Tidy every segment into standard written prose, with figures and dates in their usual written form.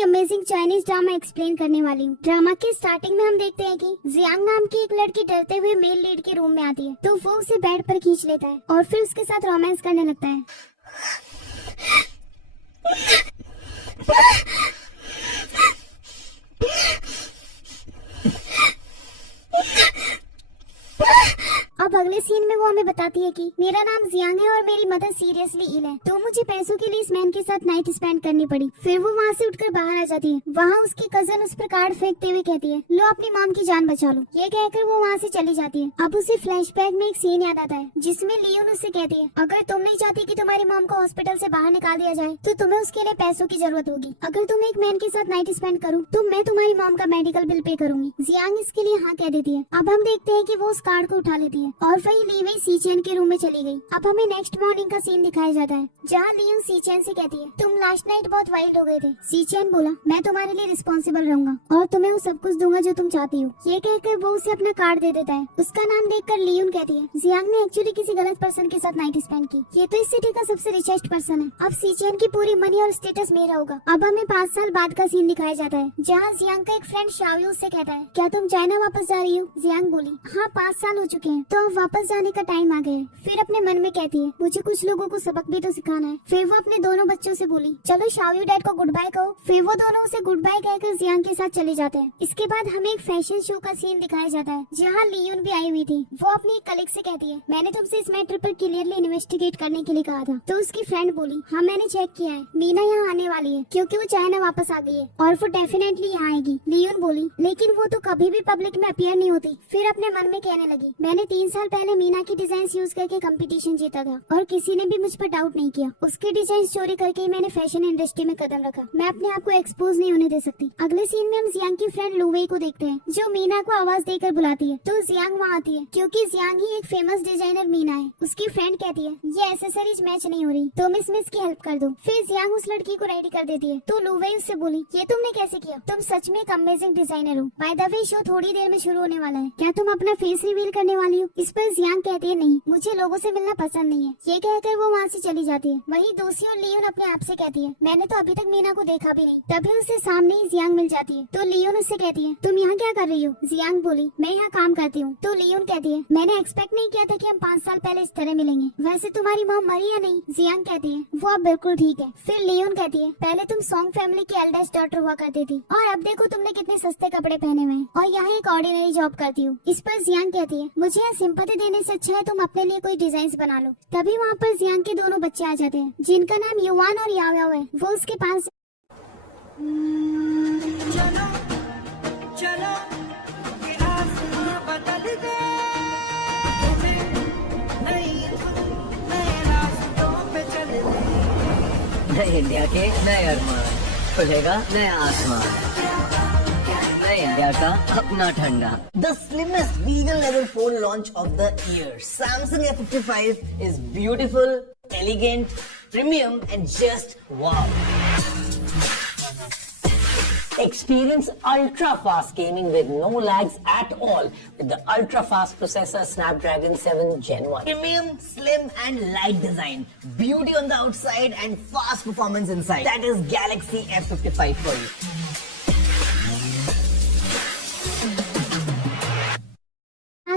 ही amazing Chinese drama explain करने वाली हूँ। ड्रामा के स्टार्टिंग में हम देखते हैं कि जियांग नाम की एक लड़की डरते हुए मेल लीड के रूम में आती है, तो वो उसे बेड पर खींच लेता है और फिर उसके साथ रोमांस करने लगता है। अब अगले सीन में वो हमें बताती है कि मेरा नाम जियांग है और मेरी मदर सीरियसली इल है, तो मुझे पैसों के लिए इस मैन के साथ नाइट स्पेंड करनी पड़ी। फिर वो वहाँ से उठकर बाहर आ जाती है। वहाँ उसकी कजन उस पर कार्ड फेंकते हुए कहती है, लो अपनी मॉम की जान बचा लो। ये कहकर वो वहाँ से चली जाती है। अब उसे फ्लैशबैक में एक सीन याद आता है जिसमें लियोन उससे कहती है, अगर तुम नहीं चाहती कि तुम्हारी मॉम को हॉस्पिटल से बाहर निकाल दिया जाए तो तुम्हें उसके लिए पैसों की जरूरत होगी। अगर तुम एक मैन के साथ नाइट स्पेंड करो तो मैं तुम्हारी मॉम का मेडिकल बिल पे करूंगी। जियांग इसके लिए हाँ कह देती है। अब हम देखते हैं कि वो उस कार्ड को उठा लेती है और वही ली वही सीचेन के रूम में चली गई। अब हमें नेक्स्ट मॉर्निंग का सीन दिखाया जाता है जहाँ लियोन सीचेन से कहती है, तुम लास्ट नाइट बहुत वाइल्ड हो गए थे। सीचेन बोला, मैं तुम्हारे लिए रिस्पॉन्सिबल रहूंगा और तुम्हें वो सब कुछ दूंगा जो तुम चाहती हो। ये कहकर वो उसे अपना कार्ड दे देता है। उसका नाम देखकर लियोन कहती है, जियांग ने एक्चुअली किसी गलत पर्सन के साथ नाइट स्पेंड की। ये तो इस सिटी का सबसे रिचेस्ट पर्सन है। अब सीचेन की पूरी मनी और स्टेटस मेरा होगा। अब हमें 5 साल बाद का सीन दिखाया जाता है जहाँ जियांग का एक फ्रेंड शाओयू से कहता है, क्या तुम चाइना वापस जा रही हो? जियांग बोली, हाँ 5 साल हो चुके हैं, तो अब वापस जाने का टाइम आ गया है। फिर अपने मन में कहती है, मुझे कुछ लोगों को सबक भी तो सिखाना है। फिर वो अपने दोनों बच्चों से बोली, चलो शाओयू डैड को गुड बाय कहो। फिर वो दोनों उसे गुड बाय कहकर जियांग के साथ चले जाते हैं। इसके बाद हमें एक फैशन शो का सीन दिखाया जाता है जहाँ लियोन भी आई हुई थी। वो अपनी एक कलीग से कहती है, मैंने तुमसे इस मैटर पर क्लियरली इन्वेस्टिगेट करने के लिए कहा था। तो उसकी फ्रेंड बोली, हाँ मैंने चेक किया है, मीना यहाँ आने वाली है क्योंकि वो चाइना वापस आ गई है और वो डेफिनेटली यहाँ आएगी। लियोन बोली, लेकिन वो तो कभी भी पब्लिक में अपीयर नहीं होती। फिर अपने मन में कहने लगी, मैंने 3 साल पहले मीना की डिजाइन यूज करके कंपटीशन जीता था और किसी ने भी मुझ पर डाउट नहीं किया। उसके डिजाइन चोरी करके ही मैंने फैशन इंडस्ट्री में कदम रखा। मैं अपने आप को एक्सपोज नहीं होने दे सकती। अगले सीन में हम जियांग की फ्रेंड लुवेई को देखते हैं जो मीना को आवाज देकर बुलाती है। तो जियांग वहाँ आती है क्योंकि जियांग ही एक फेमस डिजाइनर मीना है। उसकी फ्रेंड कहती है, ये एसेसरीज मैच नहीं हो रही, तुम इसमें इसकी हेल्प कर दो। फिर जियांग उस लड़की को रेडी कर देती है। तो लुवेई उससे बोली, ये तुमने कैसे किया? तुम सच में एक अमेजिंग डिजाइनर हो। बाय द वे शो थोड़ी देर में शुरू होने वाला है, क्या तुम अपना फेस रिवील करने वाली हो? इस पर जियांग कहती है, नहीं, मुझे लोगों से मिलना पसंद नहीं है। ये कहकर वो वहाँ से चली जाती है। वहीं दूसरी और लियोन अपने आप से कहती है, मैंने तो अभी तक मीना को देखा भी नहीं। तभी उसे सामने ही जियांग मिल जाती है। तो लियोन उससे कहती है, तुम यहाँ क्या कर रही हो? जियांग बोली, मैं यहाँ काम करती हूँ। तो लियोन कहती है, मैंने एक्सपेक्ट नहीं किया था कि हम 5 साल पहले इस तरह मिलेंगे। वैसे तुम्हारी मॉम मरी या नहीं? जियांग कहती है, वो अब बिल्कुल ठीक है। फिर लियोन कहती है, पहले तुम सॉन्ग फैमिली की एल्डेस्ट डॉटर हुआ करती थी और अब देखो तुमने कितने सस्ते कपड़े पहने हुए हैं और यहाँ एक ऑर्डिनरी जॉब करती हो। इस पर जियांग कहती है, मुझे यहाँ सिंपैथी देने से अच्छा है तुम अपने लिए कोई डिजाइन बना लो। तभी वहाँ पर जियांग के दोनों बच्चे आ जाते हैं जिनका नाम युवान और याओ है। वो उसके पास चलो चलो ये आसमां बदल दे, नए रास्तों पे चल दे। नए इंडिया के नए अरमान, खुलेगा नया आसमान, नए इंडिया का अपना ठंडा। The slimmest vegan level phone launch of the year. Samsung A55 is beautiful, elegant, premium and just wow. Experience ultra fast gaming with no lags at all with the ultra fast processor Snapdragon 7 Gen 1. Premium, slim and light design. Beauty on the outside and fast performance inside. That is Galaxy F55 for you.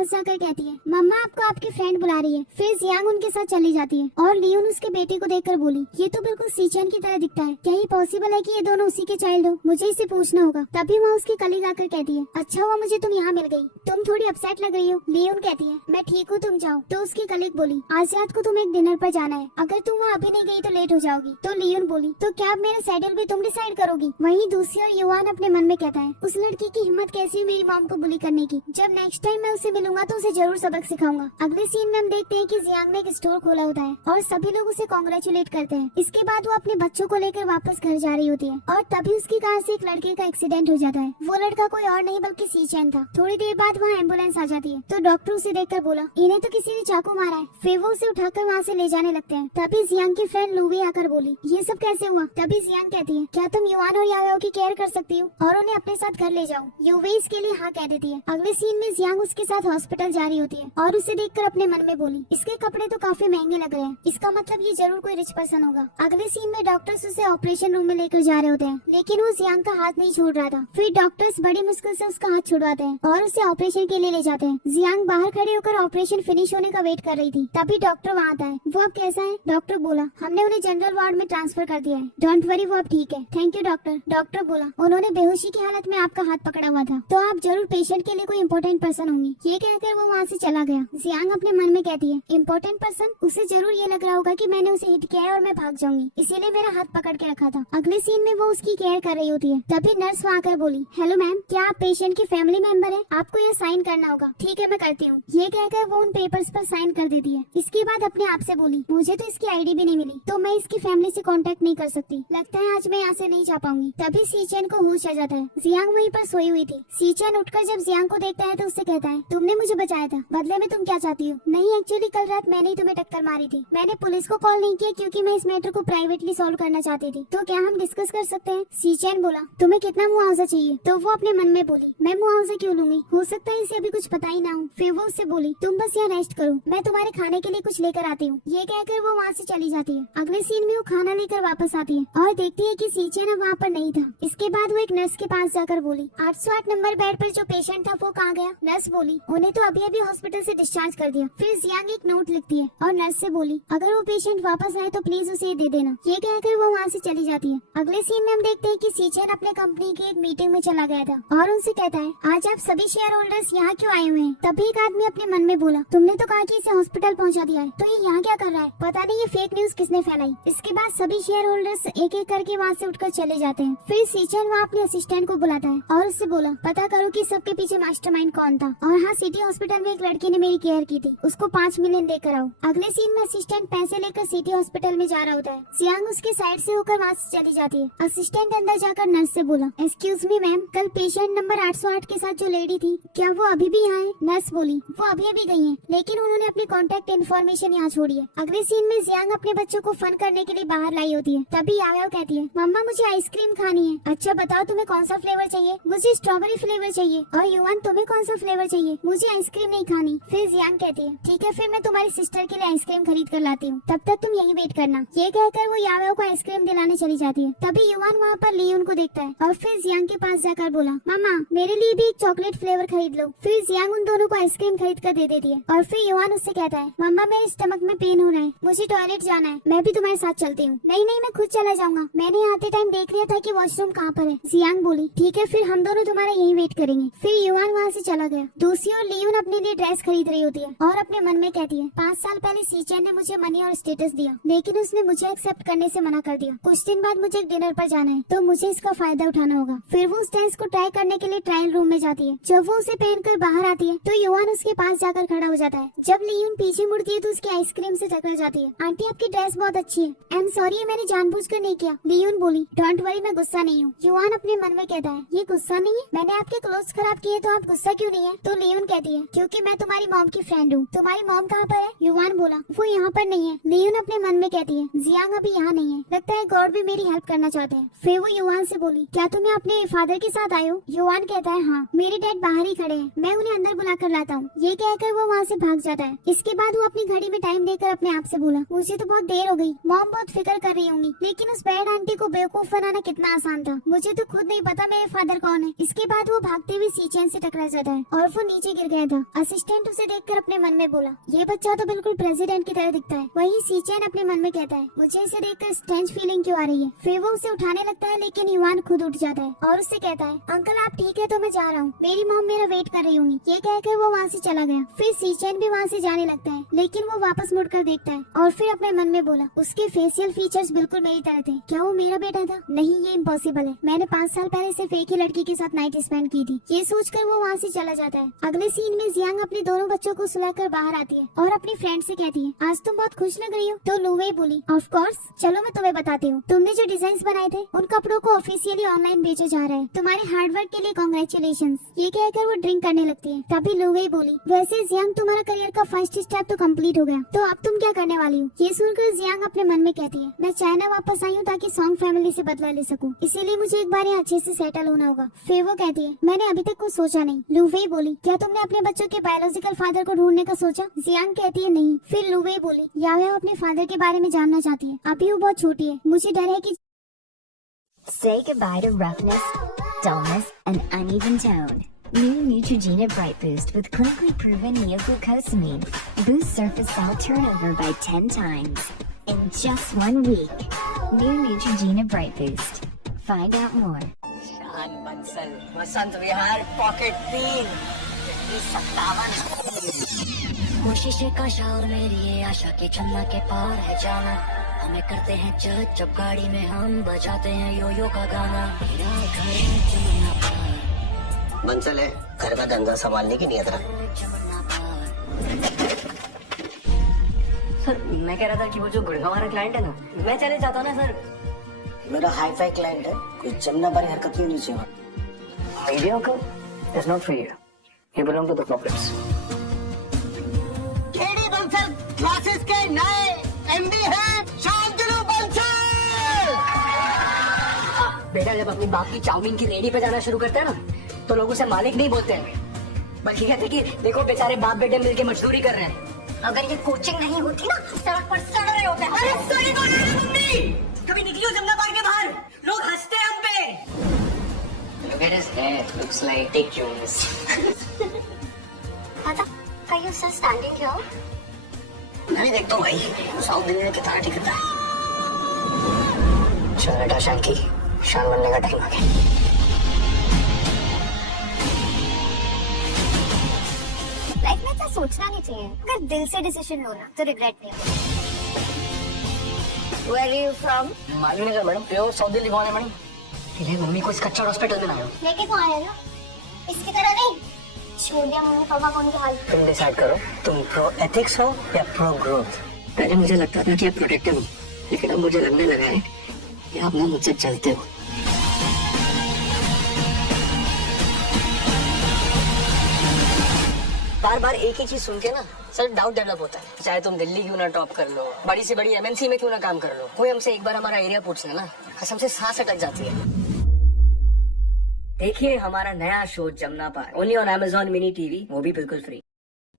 जाकर कहती है, मम्मा आपको आपकी friend बुला रही है। फिर Jiang उनके साथ चली जाती है और लियोन उसके बेटे को देखकर बोली, ये तो बिल्कुल सीचेन की तरह दिखता है, क्या ये पॉसिबल है कि ये दोनों उसी के चाइल्ड हो? मुझे इसे पूछना होगा। तभी वहाँ उसकी कलीग आकर कहती है, अच्छा हुआ मुझे तुम यहाँ मिल गई, तुम थोड़ी अपसेट लग रही हो। लियोन कहती है, मैं ठीक हूँ, तुम जाओ। तो उसकी कलीग बोली, आज रात को तुम्हें एक डिनर पर जाना है, अगर तुम वहाँ अभी नहीं गई तो लेट हो जाओगी। तो लियोन बोली, तो क्या अब मेरा शेड्यूल भी तुम डिसाइड करोगी? वहीं दूसरी और युवान अपने मन में कहता है, उस लड़की की हिम्मत कैसी हुई मेरी मॉम को बुली करने की। जब नेक्स्ट टाइम मैं उसे मिलूंगा तो उसे जरूर सबक सिखाऊंगा। अगले सीन में हम देखते हैं कि जियांग ने एक स्टोर खोला होता है और सभी लोग उसे कांग्रेचुलेट करते हैं। इसके बाद वो अपने बच्चों को लेकर वापस घर जा रही होती है और तभी उसकी कार से एक लड़के का एक्सीडेंट हो जाता है। वो लड़का कोई और नहीं बल्कि सीचेन था। थोड़ी देर बाद वहाँ एम्बुलेंस आ जाती है तो डॉक्टर उसे देखकर बोला, इन्हें तो किसी ने चाकू मारा है। फिर वो उसे उठाकर वहाँ से ले जाने लगते हैं। तभी जियांग की फ्रेंड लुवी आकर बोली, ये सब कैसे हुआ? तभी जियांग कहती है, क्या तुम युवान और याओ की केयर कर सकती हो और उन्हें अपने साथ घर ले जाओ? युवी इसके लिए हाँ कह देती है। अगले सीन में जियांग उसके साथ हॉस्पिटल जा रही होती है और उसे देखकर अपने मन में बोली, इसके कपड़े तो काफी महंगे लग रहे हैं, इसका मतलब ये जरूर कोई रिच पर्सन होगा। अगले सीन में डॉक्टर्स उसे ऑपरेशन रूम में लेकर जा रहे होते हैं, लेकिन वो जियांग का हाथ नहीं छोड़ रहा था। फिर डॉक्टर्स बड़ी मुश्किल से उसका हाथ छुड़वाते हैं और उसे ऑपरेशन के लिए ले जाते हैं। जियांग बाहर खड़े होकर ऑपरेशन फिनिश होने का वेट कर रही थी, तभी डॉक्टर वहाँ आता है। वो अब कैसा है? डॉक्टर बोला, हमने उन्हें जनरल वार्ड में ट्रांसफर कर दिया है, डोंट वरी, वो अब ठीक है। Thank you doctor. डॉक्टर बोला, उन्होंने बेहोशी की हालत में आपका हाथ पकड़ा हुआ था, तो आप जरूर पेशेंट के लिए कोई इम्पोर्टेंट पर्सन होंगी। ये कहकर वो वहाँ से चला गया। जियांग अपने मन में कहती है, इम्पोर्टेंट पर्सन? उसे जरूर ये लग रहा होगा कि मैंने उसे हिट किया है और मैं भाग जाऊंगी, इसीलिए मेरा हाथ पकड़ के रखा था। अगले सीन में वो उसकी केयर कर रही होती है, तभी नर्स वहाँ आकर बोली, हेलो मैम, क्या आप पेशेंट की फैमिली मेंबर है? आपको यहाँ साइन करना होगा। ठीक है, मैं करती हूँ। ये कहकर वो उन पेपर्स पर साइन कर देती है। इसके बाद अपने आप से बोली, मुझे तो इसकी आईडी भी नहीं मिली, तो मैं इसकी फैमिली से कांटेक्ट नहीं कर सकती। लगता है आज मैं यहाँ से नहीं जा पाऊंगी। तभी सीचेन को होश आ जाता है। जियांग वहीं पर सोई हुई थी। सीचेन उठकर जब जियांग को देखता है तो उससे कहता है, तुमने मुझे बचाया था, बदले में तुम क्या चाहती हो? नहीं, एक्चुअली कल रात मैंने ही तुम्हें टक्कर मारी थी। मैंने पुलिस को कॉल नहीं किया क्योंकि मैं इस मैटर को प्राइवेटली सॉल्व करना चाहती थी। तो क्या हम डिस्कस कर सकते हैं? सीचेन बोला, तुम्हें कितना मुआवजा चाहिए? तो वो अपने मन में बोली, मैं मुआवजा क्यों लूंगी, हो सकता है इसे अभी कुछ पता ही ना हो। फिर वो उससे बोली, तुम बस यहाँ रेस्ट करो, मैं तुम्हारे खाने के लिए कुछ लेकर आती हूँ। ये कहकर वो वहाँ से चली जाती है। अगले सीन में वो खाना लेकर वापस आती है और देखती है कि सीचेन अब वहाँ पर नहीं था। इसके बाद वो एक नर्स के पास जाकर बोली, 808 नंबर बेड पर जो पेशेंट था वो कहाँ गया? नर्स बोली, उन्हें तो अभी अभी हॉस्पिटल से डिस्चार्ज कर दिया। फिर जियांग एक नोट लिखती है और नर्स से बोली, अगर वो पेशेंट वापस आए तो प्लीज उसे दे देना। ये कहकर वो वहाँ से चली जाती है। अगले सीन में हम देखते हैं कि सीचेन अपने कंपनी की एक मीटिंग में चला गया था और उनसे कहता है, आज आप सभी शेयर होल्डर्स यहाँ क्यों आए हुए हैं? तभी एक आदमी अपने मन में बोला, तुमने तो कहा कि इसे हॉस्पिटल पहुँचा दिया है, तो ये यहाँ क्या कर रहा है? पता नहीं ये फेक न्यूज किसने फैलाई। इसके बाद सभी शेयर होल्डर्स एक एक करके वहाँ से उठकर चले जाते हैं। फिर सीचेन वहाँ अपने असिस्टेंट को बुलाता है और उससे बोला, पता करो कि सबके पीछे मास्टरमाइंड कौन था। और हाँ, सिटी हॉस्पिटल में एक लड़की ने मेरी केयर की थी, उसको 5 मिलियन देकर आओ। अगले सीन में असिस्टेंट पैसे लेकर सिटी हॉस्पिटल में जा रहा होता है। जियांग उसके साइड से होकर वहाँ से चली जाती है। असिस्टेंट अंदर जाकर नर्स से बोला, एक्सक्यूज मी मैम, कल पेशेंट नंबर 808 के साथ जो लेडी थी, क्या वो अभी भी यहाँ है? नर्स बोली, वो अभी अभी गई है, लेकिन उन्होंने अपनी कॉन्टेक्ट इन्फॉर्मेशन यहाँ छोड़ी है। अगले सीन में जियांग अपने बच्चों को फन करने के लिए बाहर लाई होती है। तभी याओ कहती है, मम्मा मुझे आइसक्रीम खानी है। अच्छा बताओ तुम्हें कौन सा फ्लेवर चाहिए? मुझे स्ट्रॉबेरी फ्लेवर चाहिए। और युवान तुम्हें कौन सा फ्लेवर चाहिए? मुझे आइसक्रीम नहीं खानी। फिर जियांग कहती है, ठीक है, फिर मैं तुम्हारी सिस्टर के लिए आइसक्रीम खरीद कर लाती हूँ, तब तक तुम यही वेट करना। ये कहकर वो याओ को आइसक्रीम दिलाने चली जाती है। तभी युवान वहाँ पर लियोन को देखता है और फिर जियांग के पास जाकर बोला, मामा मेरे लिए भी एक चॉकलेट फ्लेवर खरीद लो। फिर जियांग उन दोनों को आइसक्रीम खरीद कर दे देती है और फिर युवान उससे कहता है, मम्मा मेरे स्टमक में पेन हो रहा है, मुझे टॉयलेट जाना है, मैं भी तुम्हारे साथ चलती हूँ। नहीं नहीं, मैं खुद चला जाऊंगा, मैंने आते टाइम देख लिया था कि वॉशरूम कहाँ पर है। जियांग बोली, ठीक है, फिर हम दोनों तुम्हारा यही वेट करेंगे। फिर युवान वहाँ से चला गया। दूसरी ओर लियोन अपने लिए ड्रेस खरीद रही होती है और अपने मन में कहती है, 5 साल पहले सीचेन ने मुझे मनी और स्टेटस दिया, लेकिन उसने मुझे एक्सेप्ट करने से मना कर दिया। कुछ दिन बाद मुझे एक डिनर पर जाना है, तो मुझे इसका फायदा उठाना होगा। फिर वो उस ड्रेस को ट्राई करने के लिए ट्रायल रूम में जाती है। जब वो उसे पहनकर बाहर आती है तो युवान उसके पास जाकर खड़ा हो जाता है। जब लियोन पीछे मुड़ती है तो उसकी आइसक्रीम से टकरा जाती है। आंटी आपकी ड्रेस बहुत अच्छी है। आई एम सॉरी, ये मैंने जानबूझकर नहीं किया। लियोन बोली, डोंट वरी, मैं गुस्सा नहीं हूँ। युवान अपने मन में कहता है, ये गुस्सा नहीं है, मैंने आपके क्लोथ्स खराब किए तो आप गुस्सा क्यों नहीं है? तो लियोन कहती है, क्योंकि मैं तुम्हारी मॉम की फ्रेंड हूँ। तुम्हारी मॉम कहाँ पर है? युवान बोला, वो यहाँ पर नहीं है। लियोन अपने मन में कहती है, जियांग अभी यहाँ नहीं है, लगता है गॉड भी मेरी हेल्प करना चाहते हैं। फिर वो युवान से बोली, क्या तुम्हें अपने फादर के साथ आए हो? युवान कहता है, हाँ, मेरे डैड बाहर ही खड़े हैं, मैं उन्हें अंदर बुला कर लाता हूँ। ये कहकर वो वहाँ से भाग जाता है। इसके बाद वो अपनी घड़ी में टाइम देखकर अपने आप से बोला, मुझे तो बहुत देर हो गई, मॉम बहुत फिक्र कर रही होंगी, लेकिन उस बैड आंटी को बेवकूफ बनाना कितना आसान था, मुझे तो खुद नहीं पता मेरे फादर कौन है। इसके बाद वो भागते हुए सीचेन से टकरा जाता है और वो नीचे गिर गया था। असिस्टेंट उसे देखकर अपने मन में बोला, ये बच्चा तो बिल्कुल प्रेसिडेंट की तरह दिखता है। वहीं सीचेन अपने मन में कहता है, मुझे इसे देखकर स्ट्रेंज फीलिंग क्यों आ रही है। फिर वो उसे उठाने लगता है, लेकिन युवान खुद उठ जाता है और उससे कहता है, अंकल आप ठीक है तो मैं जा रहा हूँ, मेरी मॉम मेरा वेट कर रही होंगी। ये कहकर वो वहाँ से चला गया। फिर सीचेन भी वहाँ से जाने लगता है, लेकिन वो वापस मुड़कर देखता है और फिर अपने मन में बोला, उसके फेशियल फीचर्स बिल्कुल मेरी तरह थे, क्या वो मेरा बेटा था? नहीं, ये इम्पॉसिबल है, मैंने 5 साल पहले सिर्फ एक ही लड़की के साथ नाइट स्पेंड की थी। ये सोचकर वो वहाँ से चला जाता है। अगले सीन में जियांग अपने दोनों बच्चों को सुलाकर बाहर आती है और अपनी फ्रेंड से कहती है, आज तुम बहुत खुश लग रही हो। तो लुवेई बोली, ऑफ कोर्स, चलो मैं तुम्हें बताती हूँ, तुमने जो डिजाइन बनाए थे उन कपड़ों को ऑफिशियली ऑनलाइन बेचा जा रहा है, तुम्हारे हार्डवर्क के लिए कांग्रेचुलेशंस। ये कहकर वो ड्रिंक करने लगती है। तभी लुवेई बोली, वैसे जियांग तुम्हारा करियर का फर्स्ट स्टेप तो कंप्लीट हो गया। तो अब तुम क्या करने वाली हो? ये सुनकर जियांग अपने मन में कहती है, मैं चाइना वापस आई हूँ ताकि सॉन्ग फैमिली से बदला ले सकूं, इसीलिए मुझे एक बार यहाँ अच्छे से सेटल होना होगा। फिर वो कहती है, मैंने अभी तक कुछ सोचा नहीं। लुवेई बोली, क्या तुमने अपने बच्चों के बायोलॉजिकल फादर को ढूंढने का सोचा? जियांग कहती है, नहीं। फिर लुवेई बोली, याओ अपने फादर के बारे में जानना चाहती है, अभी वो बहुत छोटी है, मुझे डर है कि Say goodbye to roughness, dullness, and uneven tone. New Neutrogena Bright Boost with clinically proven neoglucosamine boosts surface cell turnover by 10 times in just 1 week. New Neutrogena Bright Boost. Find out more. शान Bansal, Vasant Vihar, pocket 3, 57। कोशिशें का शार मेरी ये आशा के चन्ना के पार है जाना, हमें करते हैं जज जब गाड़ी में हम बजाते हैं यो यो का गाना। मेरा घर है जमुना पार, बंसल है, घर का धंधा संभालने की नियत रख। जमुना पार। सर मैं कह रहा था कि वो जो गुड़गांव वाला क्लाइंट है ना, मैं चले जाता ना सर। मेरा हाई फाई क्लाइंट है, कोई जमना पारी हरकत नहीं होनी चाहिए। Mediocre is not for you, you belong to the problems. KD Bansal classes के नए एमडी हैं शांतनु बंसल। बेटा जब अपनी बाप की चाउमीन की रेडी पे जाना शुरू करते हैं ना, तो लोग उसे मालिक नहीं बोलते हैं, बल्कि कहते हैं कि देखो बेचारे बाप बेटे मिलके मजदूरी कर रहे हैं। अगर ये कोचिंग नहीं होती ना, सड़क पर सड़ रहे होते। अरे सही बोल रही है मम्मी, कभी निकली हो जमुना पार के बाहर, लोग हंसते हैं हम पे। Look at his hair, looks like Dick Jones. Are you still standing here? मैं भी देखता हूँ भाई, साउथ दिल्ली में कितना टिकता है। चल बेटा शैंकी, शान बनने का टाइम आ गया। लाइफ में ऐसा सोचना नहीं चाहिए, अगर दिल से डिसीजन लो ना तो रिग्रेट नहीं होगा। Where are you from? मालूम नहीं मैडम, प्योर साउथ दिल्ली कौन है मैडम? इन्हें मम्मी को इस कच्चा हॉस्पिटल में लाओ। लेके तो आया ना, इसकी तरह नहीं। छोड़ दिया मम्मी पापा को उनके हाल। तुम डिसाइड करो, तुम प्रो एथिक्स हो या प्रो ग्रोथ। पहले मुझे लगता था कि आप प्रोटेक्टिव हो, लेकिन अब मुझे लगने लगा है कि आप ना मुझसे चलते हो। बार बार एक ही चीज सुन के ना सर डाउट डेवलप होता है। चाहे तुम दिल्ली क्यों ना टॉप कर लो, बड़ी से बड़ी एमएनसी में क्यों ना काम कर लो, कोई हमसे एक बार हमारा एरिया पूछ ले ना, कसम से सांस अटक जाती है। देखिए हमारा नया show Jamuna Paar, only on Amazon mini TV, वो भी बिल्कुल फ्री।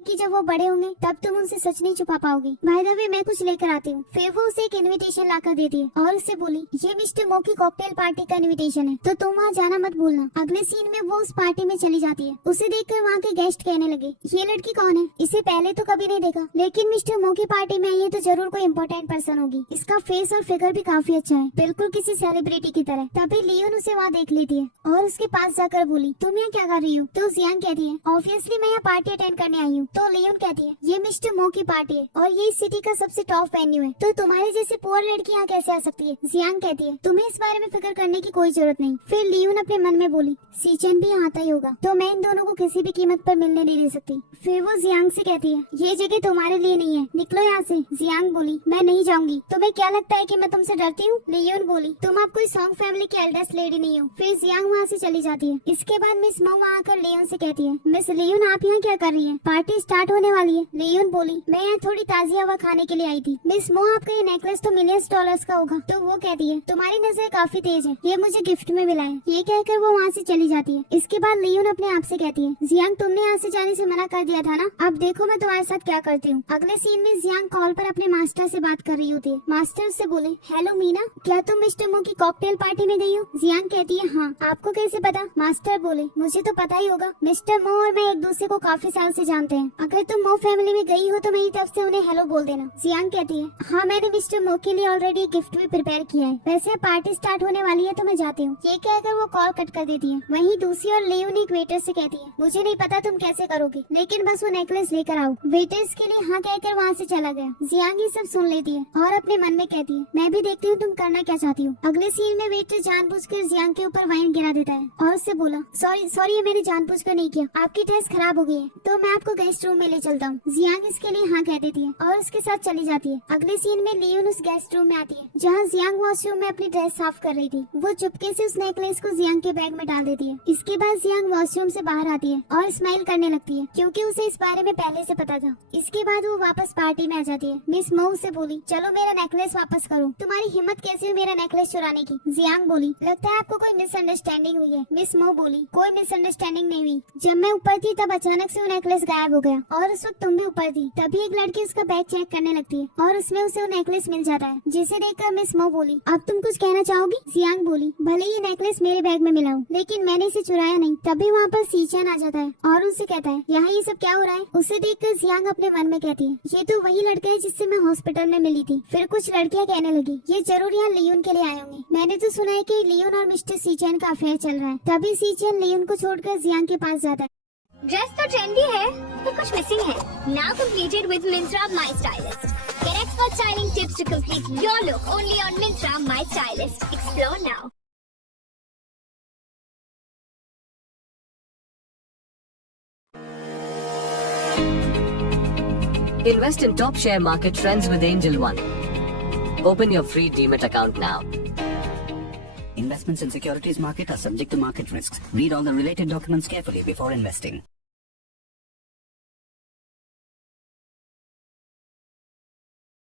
कि जब वो बड़े होंगे तब तुम उनसे सच नहीं छुपा पाओगी। बाय द वे मैं कुछ लेकर आती हूँ। फिर वो उसे एक इनविटेशन लाकर देती है और उससे बोली, ये मिस्टर मो की कॉकटेल पार्टी का इनविटेशन है, तो तुम वहाँ जाना मत भूलना। अगले सीन में वो उस पार्टी में चली जाती है। उसे देखकर वहाँ के गेस्ट कहने लगे, ये लड़की कौन है? इसे पहले तो कभी नहीं देखा, लेकिन मिस्टर मो की पार्टी में आई है तो जरूर कोई इम्पोर्टेंट पर्सन होगी। इसका फेस और फिगर भी काफी अच्छा है, बिल्कुल किसी सेलिब्रिटी की तरह। तभी लियोन उसे वहाँ देख लेती है और उसके पास जाकर बोली, तुम यहाँ क्या कर रही हो? तो जियांग कहती है, ऑब्वियसली मैं यहाँ पार्टी अटेंड करने आई हूँ। तो लियोन कहती है, ये मिस्टर मो की पार्टी है और ये इस सिटी का सबसे टॉप वेन्यू है, तो तुम्हारे जैसे पुअर लड़की यहाँ कैसे आ सकती है? जियांग कहती है, तुम्हें इस बारे में फिक्र करने की कोई जरूरत नहीं। फिर लियोन अपने मन में बोली, सीचन भी यहाँ आता ही होगा, तो मैं इन दोनों को किसी भी कीमत पर मिलने नहीं दे सकती। फिर वो जियांग से कहती है, ये जगह तुम्हारे लिए नहीं है, निकलो यहाँ से। जियांग बोली, मैं नहीं जाऊंगी। तुम्हें क्या लगता है कि मैं तुमसे डरती हूँ? लियोन बोली, तुम आप कोई सॉन्ग फैमिली की एल्डेस्ट लेडी नहीं हो। फिर जियांग वहाँ से चली जाती है। इसके बाद मिस मो वहाँ आकर लियोन से कहती है, मिस लियोन आप यहाँ क्या कर रही है? पार्टी स्टार्ट होने वाली है। लियोन बोली, मैं यहाँ थोड़ी ताजी हवा खाने के लिए आई थी। मिस मो आपका ये नेकलेस तो मिलियंस डॉलर्स का होगा। तो वो कहती है, तुम्हारी नजर काफी तेज है, ये मुझे गिफ्ट में मिला है। ये कहकर वो वहाँ से चली जाती है। इसके बाद लियोन अपने आप से कहती है, जियांग तुमने यहाँ से जाने से मना कर दिया था ना, अब देखो मैं तुम्हारे साथ क्या करती हूँ। अगले सीन में जियांग कॉल पर अपने मास्टर से बात कर रही होती है। मास्टर उससे बोले, हेलो मीना, क्या तुम मिस्टर मो की कॉकटेल पार्टी में गई हो? जियांग कहती है, हाँ। आपको कैसे पता? मास्टर बोले, मुझे तो पता ही होगा, मिस्टर मो और मैं एक दूसरे को काफी साल से जानते हैं। अगर तुम मो फैमिली में गई हो तो मेरी तरफ से उन्हें हेलो बोल देना। जियांग कहती है, हाँ मैंने मिस्टर मो के लिए ऑलरेडी गिफ्ट भी प्रिपेयर किया है। वैसे पार्टी स्टार्ट होने वाली है तो मैं जाती हूँ। ये कहकर वो कॉल कट कर देती है। वहीं दूसरी ओर लियोन एक वेटर से कहती है, मुझे नहीं पता तुम कैसे करोगे, लेकिन बस वो नेकलेस लेकर आओ। वेटर्स के लिए हाँ कहकर वहाँ से चला गया। जियांग ये सब सुन लेती है और अपने मन में कहती है, मैं भी देखती हूँ तुम करना क्या चाहती हो। अगले सीन में वेटर जानबूझकर जियांग के ऊपर वाइन गिरा देता है और उससे बोला, सॉरी ये मैंने जानबूझकर नहीं किया, आपकी ड्रेस खराब हो गई है, तो मैं आपको गेस्ट गेस्ट रूम में ले चलता हूँ। जियांग इसके लिए हाँ कह देती है और उसके साथ चली जाती है। अगले सीन में लियोन उस गेस्ट रूम में आती है जहाँ जियांग वॉशरूम में अपनी ड्रेस साफ कर रही थी। वो चुपके से उस नेकलेस को जियांग के बैग में डाल देती है। इसके बाद जियांग वॉशरूम से बाहर आती है और स्माइल करने लगती है क्योंकि उसे इस बारे में पहले से पता था। इसके बाद वो वापस पार्टी में आ जाती है। मिस मऊ से बोली, चलो मेरा नेकलेस वापस करो। तुम्हारी हिम्मत कैसी हुई मेरा नेकलेस चुराने की? जियांग बोली, लगता है आपको कोई मिसअंडरस्टैंडिंग हुई है। मिस मऊ बोली, कोई मिसअंडरस्टैंडिंग नहीं हुई। जब मैं ऊपर थी तब अचानक से वो नेकलेस गायब हो गया और उस वक्त तुम भी ऊपर थी। तभी एक लड़की उसका बैग चेक करने लगती है और उसमें उसे वो नेकलेस मिल जाता है, जिसे देखकर मिस मऊ बोली, अब तुम कुछ कहना चाहोगी? जियांग बोली, भले ये नेकलेस मेरे बैग में मिला हो लेकिन मैंने इसे चुराया नहीं। तभी वहाँ पर सीचैन आ जाता है और उससे कहता है, यहाँ ये सब क्या हो रहा है? उसे देखकर जियांग अपने मन में कहती है, ये तो वही लड़का है जिससे मैं हॉस्पिटल में मिली थी। फिर कुछ लड़कियाँ कहने लगी, ये जरूर यहाँ लियोन के लिए आए होंगे। मैंने तो सुना है कि लियोन और मिस्टर सीचैन का अफेयर चल रहा है। तभी सीचैन लियोन को छोड़कर जियांग के पास जाता है। ड्रेस तो ट्रेंडी है पर कुछ मिसिंग है। Now completed with Myntra my stylist. Get expert styling tips to complete your look only on Myntra my stylist. Explore now. Invest in top share market trends with Angel One. Open your free Demat account now. Investments in securities market are subject to market risks. Read all the related documents carefully before investing.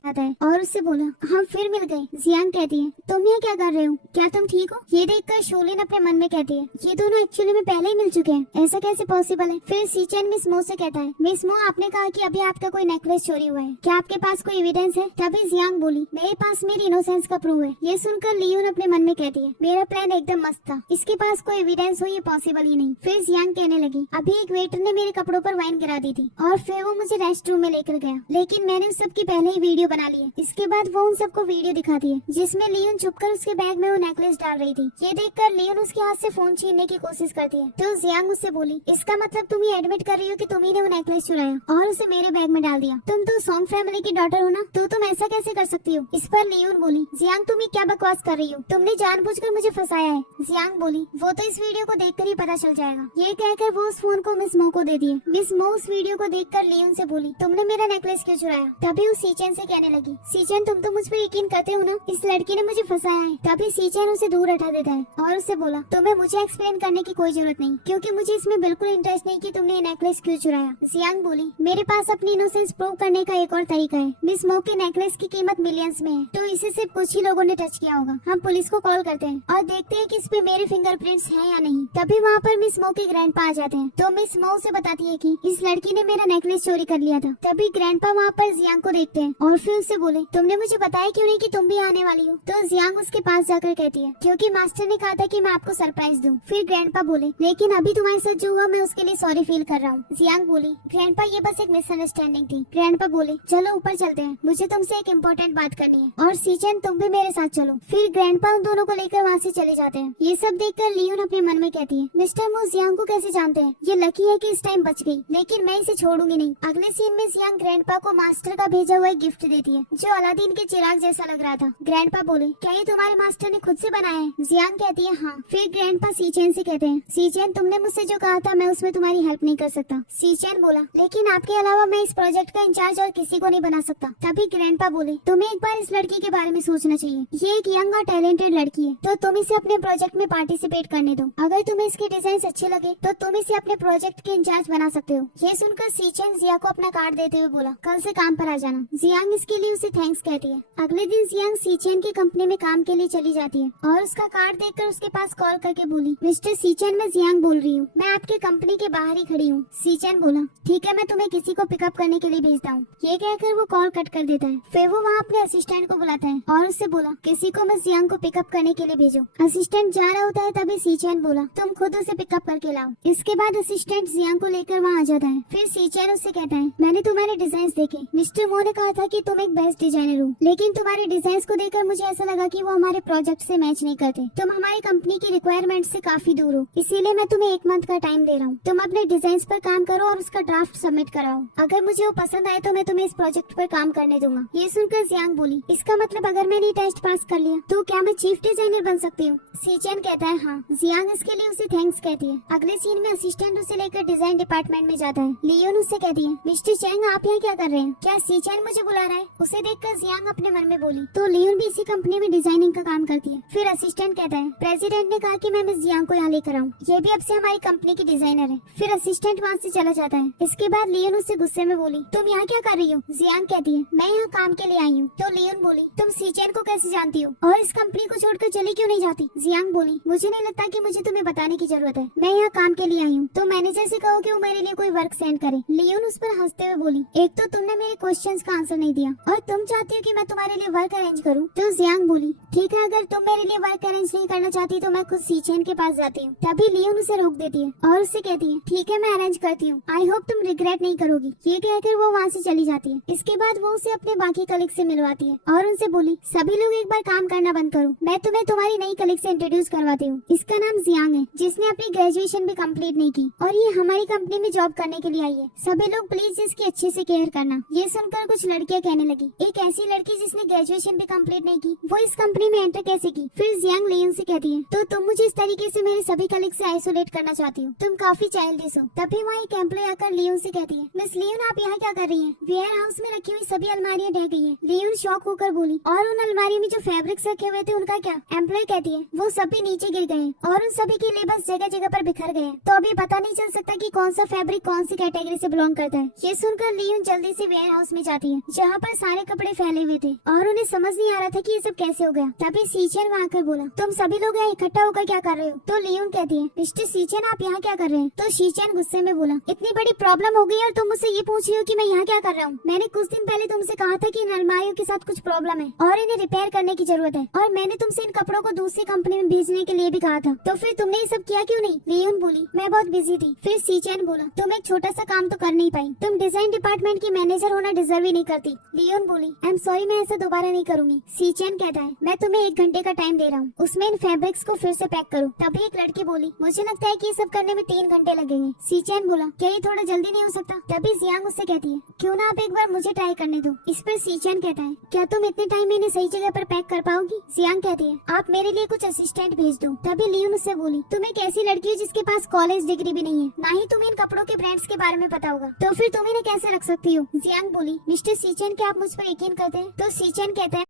आता है और उससे बोला, हम फिर मिल गए। Jiang कहती है, तुम यहाँ क्या कर रहे हो? क्या तुम ठीक हो? ये देखकर शोलिन अपने मन में कहती है, ये दोनों एक्चुअली में पहले ही मिल चुके हैं, ऐसा कैसे पॉसिबल है? फिर सीचैन मिस मो से कहता है, मिस मो आपने कहा कि अभी आपका कोई नेकलेस चोरी हुआ है, क्या आपके पास कोई एविडेंस है? तभी जियांग बोली, मेरे पास मेरी इनोसेंस का प्रूफ है। ये सुनकर लियोन अपने मन में कहती है, मेरा प्लान एकदम मस्त था, इसके पास कोई एविडेंस हो ये पॉसिबल ही नहीं। फिर जियांग कहने लगी, अभी एक वेटर ने मेरे कपड़ों पर वाइन गिरा दी थी और फिर वो मुझे रेस्ट रूम में लेकर गया, लेकिन मैंने उस सब की पहले ही वीडियो बना ली है। इसके बाद वो उन सबको वीडियो दिखाती है जिसमें लियोन छुपकर उसके बैग में वो नेकलेस डाल रही थी। ये देखकर लियोन उसके हाथ से फोन छीनने की कोशिश करती है तो जियांग उससे बोली, इसका मतलब तुम ये एडमिट कर रही हो कि तुम्ही ने वो नेकलेस चुराया और उसे मेरे बैग में डाल दिया। तुम तो सॉन्ग फैमिली की डॉटर हो ना, तो तुम ऐसा कैसे कर सकती हो? इस पर लियोन बोली, जियांग तुम ये क्या बकवास कर रही हो? तुमने जानबूझकर मुझे फंसाया है। जियांग बोली, वो तो इस वीडियो को देखकर ही पता चल जाएगा। ये कहकर वो उस फोन को मिस मो को दे दिए। मिस मो उस वीडियो को देखकर लियोन से बोली, तुमने मेरा नेकलेस क्यों चुराया? तभी वो सीचैन से कहने लगी, सीचैन तुम तो मुझ पर यकीन करते हो ना, इस लड़की ने मुझे फंसाया है। तभी सीचैन उसे दूर हटा देता है और उससे बोला, तुम्हें मुझे एक्सप्लेन करने की कोई जरूरत नहीं क्योंकि मुझे इसमें बिल्कुल इंटरेस्ट नहीं कि तुमने ये नेकलेस क्यों चुराया। जियांग बोली, मेरे पास अपनी इनोसेंस प्रूव करने का एक और तरीका है। मिस मो के नेकलेस की कीमत मिलियंस में है, तो इसे सिर्फ कुछ ही लोगों ने टच किया होगा। हम पुलिस को कॉल करते हैं और देखते हैं कि इस पे मेरे फिंगरप्रिंट्स हैं या नहीं। तभी वहाँ पर मिस मो के ग्रैंडपा आ जाते हैं तो मिस मो से बताती है कि इस लड़की ने मेरा नेकलेस चोरी कर लिया था। तभी ग्रैंडपा वहाँ पर जियांग को देखते हैं और फिर उससे बोले, तुमने मुझे बताया क्यों नहीं कि तुम भी आने वाली हो? तो जियांग उसके पास जाकर कहती है, क्योंकि मास्टर ने कहा था कि मैं आपको सरप्राइज दूं। फिर ग्रैंडपा बोले, लेकिन अभी तुम्हारे साथ जो हुआ मैं उसके लिए सॉरी फील कर रहा हूँ। जियांग बोली, ग्रैंडपा ये बस एक मिसअंडरस्टैंडिंग थी। ग्रैंडपा बोले, चलो ऊपर चलते हैं, मुझे तुमसे एक इम्पोर्टेंट बात करनी है और सीचैन तुम भी मेरे साथ चलो। फिर ग्रैंडपा उन दोनों को लेकर वहाँ से चले जाते हैं। ये सब देखकर लियोन अपने मन में कहती है, मिस्टर मो जियांग को कैसे जानते हैं? ये लकी है कि इस टाइम बच गई, लेकिन मैं इसे छोड़ूंगी नहीं। अगले सीन में जियांग ग्रैंडपा को मास्टर का भेजा हुआ एक गिफ्ट देती है जो अलादीन के चिराग जैसा लग रहा था। ग्रैंडपा बोले, क्या ये तुम्हारे मास्टर ने खुद से बनाया है? जियांग कहती है, हाँ। फिर ग्रैंडपा सीचैन से कहते हैं, सीचैन तुमने मुझसे जो कहा था मैं उसमें तुम्हारी हेल्प नहीं कर सकता। सीचैन बोला, लेकिन आपके अलावा मैं इस प्रोजेक्ट का इंचार्ज और किसी को नहीं बना सकता। तभी ग्रैंडपा बोले, तुम्हें एक बार इस लड़की के बारे में सोचना चाहिए। ये एक यंग और टैलेंटेड लड़की है, तो तुम इसे अपने प्रोजेक्ट में पार्टिसिपेट करने दो। अगर तुम्हें इसके डिजाइन अच्छे लगे तो तुम इसे अपने प्रोजेक्ट के इंचार्ज बना सकते हो। ये सुनकर सीचैन जिया को अपना कार्ड देते हुए बोला, कल से काम पर आ जाना। जियांग इसके लिए उसे थैंक्स कहती है। अगले दिन जियांग सीचैन की कंपनी में काम के लिए चली जाती है और उसका कार्ड देखकर उसके पास कॉल करके बोली, मिस्टर सीचैन मैं जियांग बोल रही हूँ, मैं आपके कंपनी के बाहर ही खड़ी हूँ। सीचैन बोला, ठीक है मैं तुम्हें किसी को पिकअप करने के लिए भेजता हूँ। ये कहकर वो कॉल कट कर देता है। फिर वो वहाँ अपने असिस्टेंट को बुलाता है और उससे बोला, किसी को मैं जियांग को पिकअप करने के लिए भेजो। असिस्टेंट जा रहा होता है तभी सीचैन बोला, तुम खुद उसे पिकअप करके लाओ। इसके बाद असिस्टेंट जियांग को लेकर वहाँ आ जाता है। फिर सीचैन उससे कहता है, मैंने तुम्हारे डिजाइन देखे, मिस्टर मो ने कहा था कि तुम एक बेस्ट डिजाइनर हो, लेकिन तुम्हारे डिजाइन को देखकर मुझे ऐसा लगा कि वो हमारे प्रोजेक्ट से मैच नहीं करते। तुम हमारी कंपनी की रिक्वायरमेंट से काफी दूर हो, इसीलिए मैं तुम्हें 1 मंथ का टाइम दे रहा हूँ। तुम अपने डिजाइन पर काम करो और उसका ड्राफ्ट सबमिट कराओ। अगर मुझे वो पसंद आए तो मैं तुम्हें इस प्रोजेक्ट पर काम करने दूंगा। ये सुनकर जियांग बोली, इसका मतलब अगर मैंने टेस्ट पास कर लिया तो क्या मैं चीफ डिजाइनर बन सकती हूँ? सीचेन कहता है हाँ। जियांग इसके लिए उसे थैंक्स कहती है। अगले सीन में असिस्टेंट उसे लेकर डिजाइन डिपार्टमेंट में जाता है। लियोन उससे कहती है, मिस्टर चैंग आप यहाँ क्या कर रहे हैं? क्या सीचेन मुझे बुला रहा है? उसे देखकर जियांग अपने मन में बोली, तो लियोन भी इसी कंपनी में डिजाइनिंग का काम करती है। फिर असिस्टेंट कहता है, प्रेसिडेंट ने कहा कि मैं मिस जियांग को यहाँ लेकर आऊँ, ये भी अब से हमारी कंपनी की डिजाइनर है। फिर असिस्टेंट वहाँ से चला जाता है। इसके बाद लियोन उससे गुस्से में बोली, तुम यहाँ क्या कर रही हो? जियांग कहती है, मैं यहाँ काम के लिए आई हूँ। तो लियोन बोली, तुम सीचेन को कैसे जानती हो और इस कंपनी को छोड़कर चली क्यों नहीं जाती? जियांग बोली, मुझे नहीं लगता कि मुझे तुम्हें बताने की जरूरत है, मैं यहाँ काम के लिए आई हूँ। तो मैनेजर से कहो कि वो मेरे लिए कोई वर्क सेंड करे। लियोन उस पर हंसते हुए बोली, एक तो तुमने मेरे क्वेश्चंस का आंसर नहीं दिया और तुम चाहती हो कि मैं तुम्हारे लिए वर्क अरेंज करूँ। तो जियांग बोली, ठीक है, अगर तुम मेरे लिए वर्क अरेंज नहीं करना चाहती तो मैं खुद सीचेन के पास जाती हूँ। तभी लियोन उसे रोक देती है और उससे कहती है, ठीक है, मैं अरेंज करती हूँ, आई होप तुम रिग्रेट नहीं करोगी। ये कहकर वो वहाँ से चली जाती है। इसके बाद वो उसे अपने बाकी कलीग से मिलवाती है और उनसे बोली, सभी लोग एक बार काम करना बंद करो, मैं तुम्हें तुम्हारी नई कलीग से इंट्रोड्यूस करवाती हूँ। इसका नाम जियांग है, जिसने अपनी ग्रेजुएशन भी कंप्लीट नहीं की और ये हमारी कंपनी में जॉब करने के लिए आई है। सभी लोग प्लीज इसकी अच्छे से केयर करना। ये सुनकर कुछ लड़कियां कहने लगी, एक ऐसी लड़की जिसने ग्रेजुएशन भी कंप्लीट नहीं की, वो इस कंपनी में एंटर कैसे की? फिर जियांग लियोन से कहती है, तो तुम मुझे इस तरीके से मेरे सभी कलीग से आइसोलेट करना चाहती हो, तुम काफी चाइल्डिश हो। तभी वहाँ एक एम्प्लॉय आकर लियोन से कहती है, मिस लियोन आप यहाँ क्या कर रही हैं? वेयर हाउस में रखी हुई सभी अलमारियाँ ढह गई है। लियोन शॉक होकर बोली, और उन अलमारियों में जो फैब्रिक्स रखे हुए थे उनका क्या? एम्प्लॉय कहती है, वो सभी नीचे गिर गए और उन सभी के लेबल्स जगह जगह पर बिखर गए, तो अभी पता नहीं चल सकता कि कौन सा फैब्रिक कौन सी कैटेगरी से बिलोंग करता है। ये सुनकर लियोन जल्दी से वेयर हाउस में जाती है जहाँ पर सारे कपड़े फैले हुए थे और उन्हें समझ नहीं आ रहा था कि ये सब कैसे हो गया। तभी सीचेन वहाँ आकर बोला, तुम सभी लोग यहाँ इकट्ठा होकर क्या कर रहे हो? तो लियोन कहती है, मिस्टर सीचेन आप यहाँ क्या कर रहे हैं? तो सीचेन गुस्से में बोला, इतनी बड़ी प्रॉब्लम हो गई और तुम मुझसे ये पूछ रही हो कि मैं यहाँ क्या कर रहा हूँ? मैंने कुछ दिन पहले तुमसे कहा था कि इन अलमारियों के साथ कुछ प्रॉब्लम है और इन्हें रिपेयर करने की जरूरत है, और मैंने तुमसे इन कपड़ों को दूसरी कंपनी में भेजने के लिए भी कहा था, तो फिर तुमने ये सब किया क्यों नहीं? लियोन बोली, मैं बहुत बिजी थी। फिर सीचेन बोला, तुम एक छोटा सा काम तो कर नहीं पाई, तुम डिजाइन डिपार्टमेंट की मैनेजर होना डिजर्व ही नहीं करती। लियोन बोली, आई एम सॉरी, मैं ऐसा दोबारा नहीं करूंगी। सीचेन कहता है, मैं तुम्हें 1 घंटे का टाइम दे रहा हूँ, उसमें इन फैब्रिक्स को फिर से पैक करो। तभी एक लड़की बोली, मुझे लगता है कि ये सब करने में 3 घंटे लगेंगे। सीचेन बोला, क्या ये थोड़ा जल्दी नहीं हो सकता? तभी जियांग उससे कहती है, क्यों ना आप एक बार मुझे ट्राई करने दो। इस पर सीचेन कहता है, क्या तुम इतने टाइम में इन्हें सही जगह पर पैक कर पाओगी? जियांग कहती है, आप मेरे लिए कुछ असिस्टेंट भेज दो। तभी लियोन उससे बोली, तुम एक ऐसी लड़की हो जिसके पास कॉलेज डिग्री भी नहीं है, ना ही तुम्हें इन कपड़ों के ब्रांड्स के बारे में पता होगा, तो फिर तुम इन्हें कैसे रख सकती हो? जियांग बोली, मिस्टर सीचेन क्या आप मुझ पर यकीन करते हैं? तो सीचेन कहता है,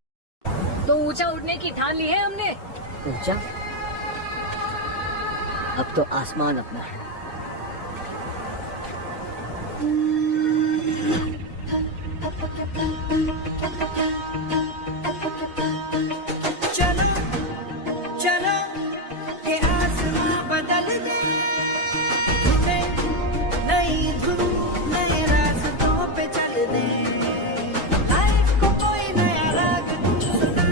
तो ऊंचा उठने की ठान ली है हमने। ऊंचा? अब तो आसमान अपना है। चलो चलो के आसमां बदल दे, नई धुन नए रास्तों पे चल दे, लाइफ को कोई नया राग सुना।